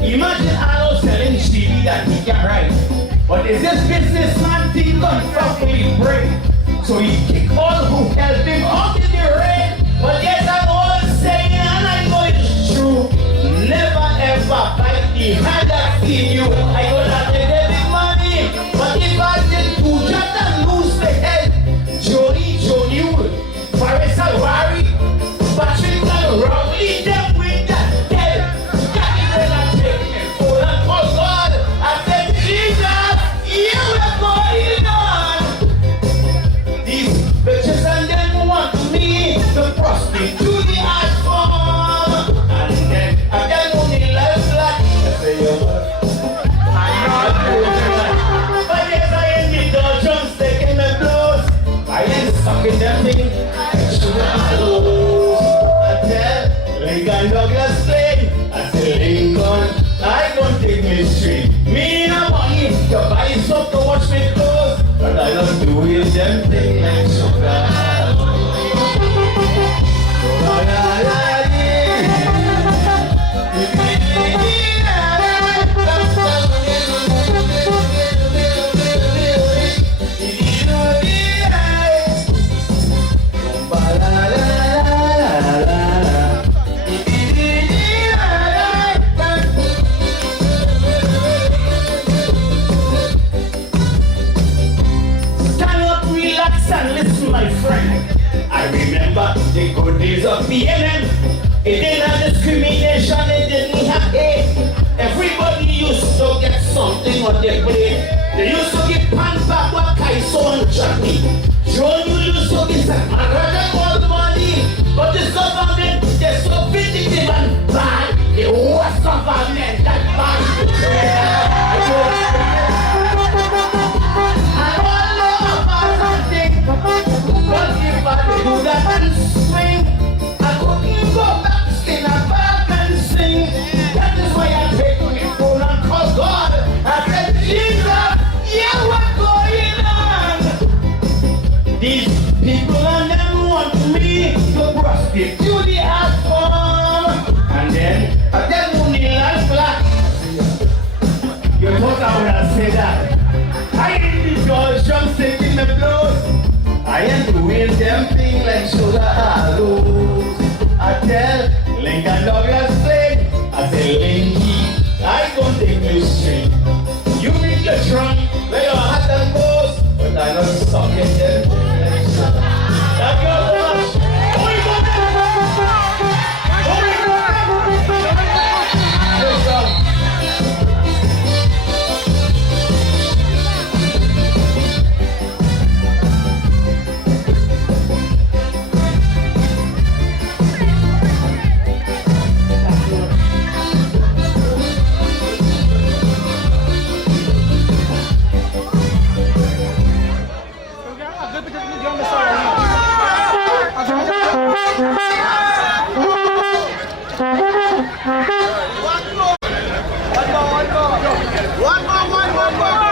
Imagine Arlo selling GB that he can write. But is this businessman thing confoundedly brave? So he kick all who help him out in the rain. But yes, I'm all saying, and I know it's true. Never ever bite the hand that feed you. I go not take the big money, but if I did do just and lose the head, Johnny would. Paris and Wari, Patrick and Rowley, them with that dead. That is when I take it full and call God. I said, Jesus, you are going on. These bitches and them want me to prostitute the art form. And then I get only left black. I say, yo, I'm not doing that. But yes, I ain't the doldrums taking the blows. I ain't sucking them things. Lincoln Douglas Plain, I say Lincoln, I don't take mystery. Me no money to buy soap to wash my clothes, but I don't do it them thing like sugar. I remember the good days of PNM. It didn't have discrimination, it didn't have hate. Everybody used to get something on their plate. They used to get pan bakwa, kaiso and chutney. John, you used to get some all the money. But this government, they're so vindictive and bad. The worst government that do that and swing. I couldn't go back, skin a back and sing. That is why I take my phone and call God. I said, Jesus, yeah, what's going on? These people and them want me to prostitute the art form. And then, I tell only last black. You thought I would have said that. I did the doldrums taking the blows. I am doing them thing like sugar hallows. I tell Lincoln Douglas Plain, I say Linky, I don't take you straight. You read your trunk where your heart and goes, but I don't suck in them like sugar. Thank you so much. One more.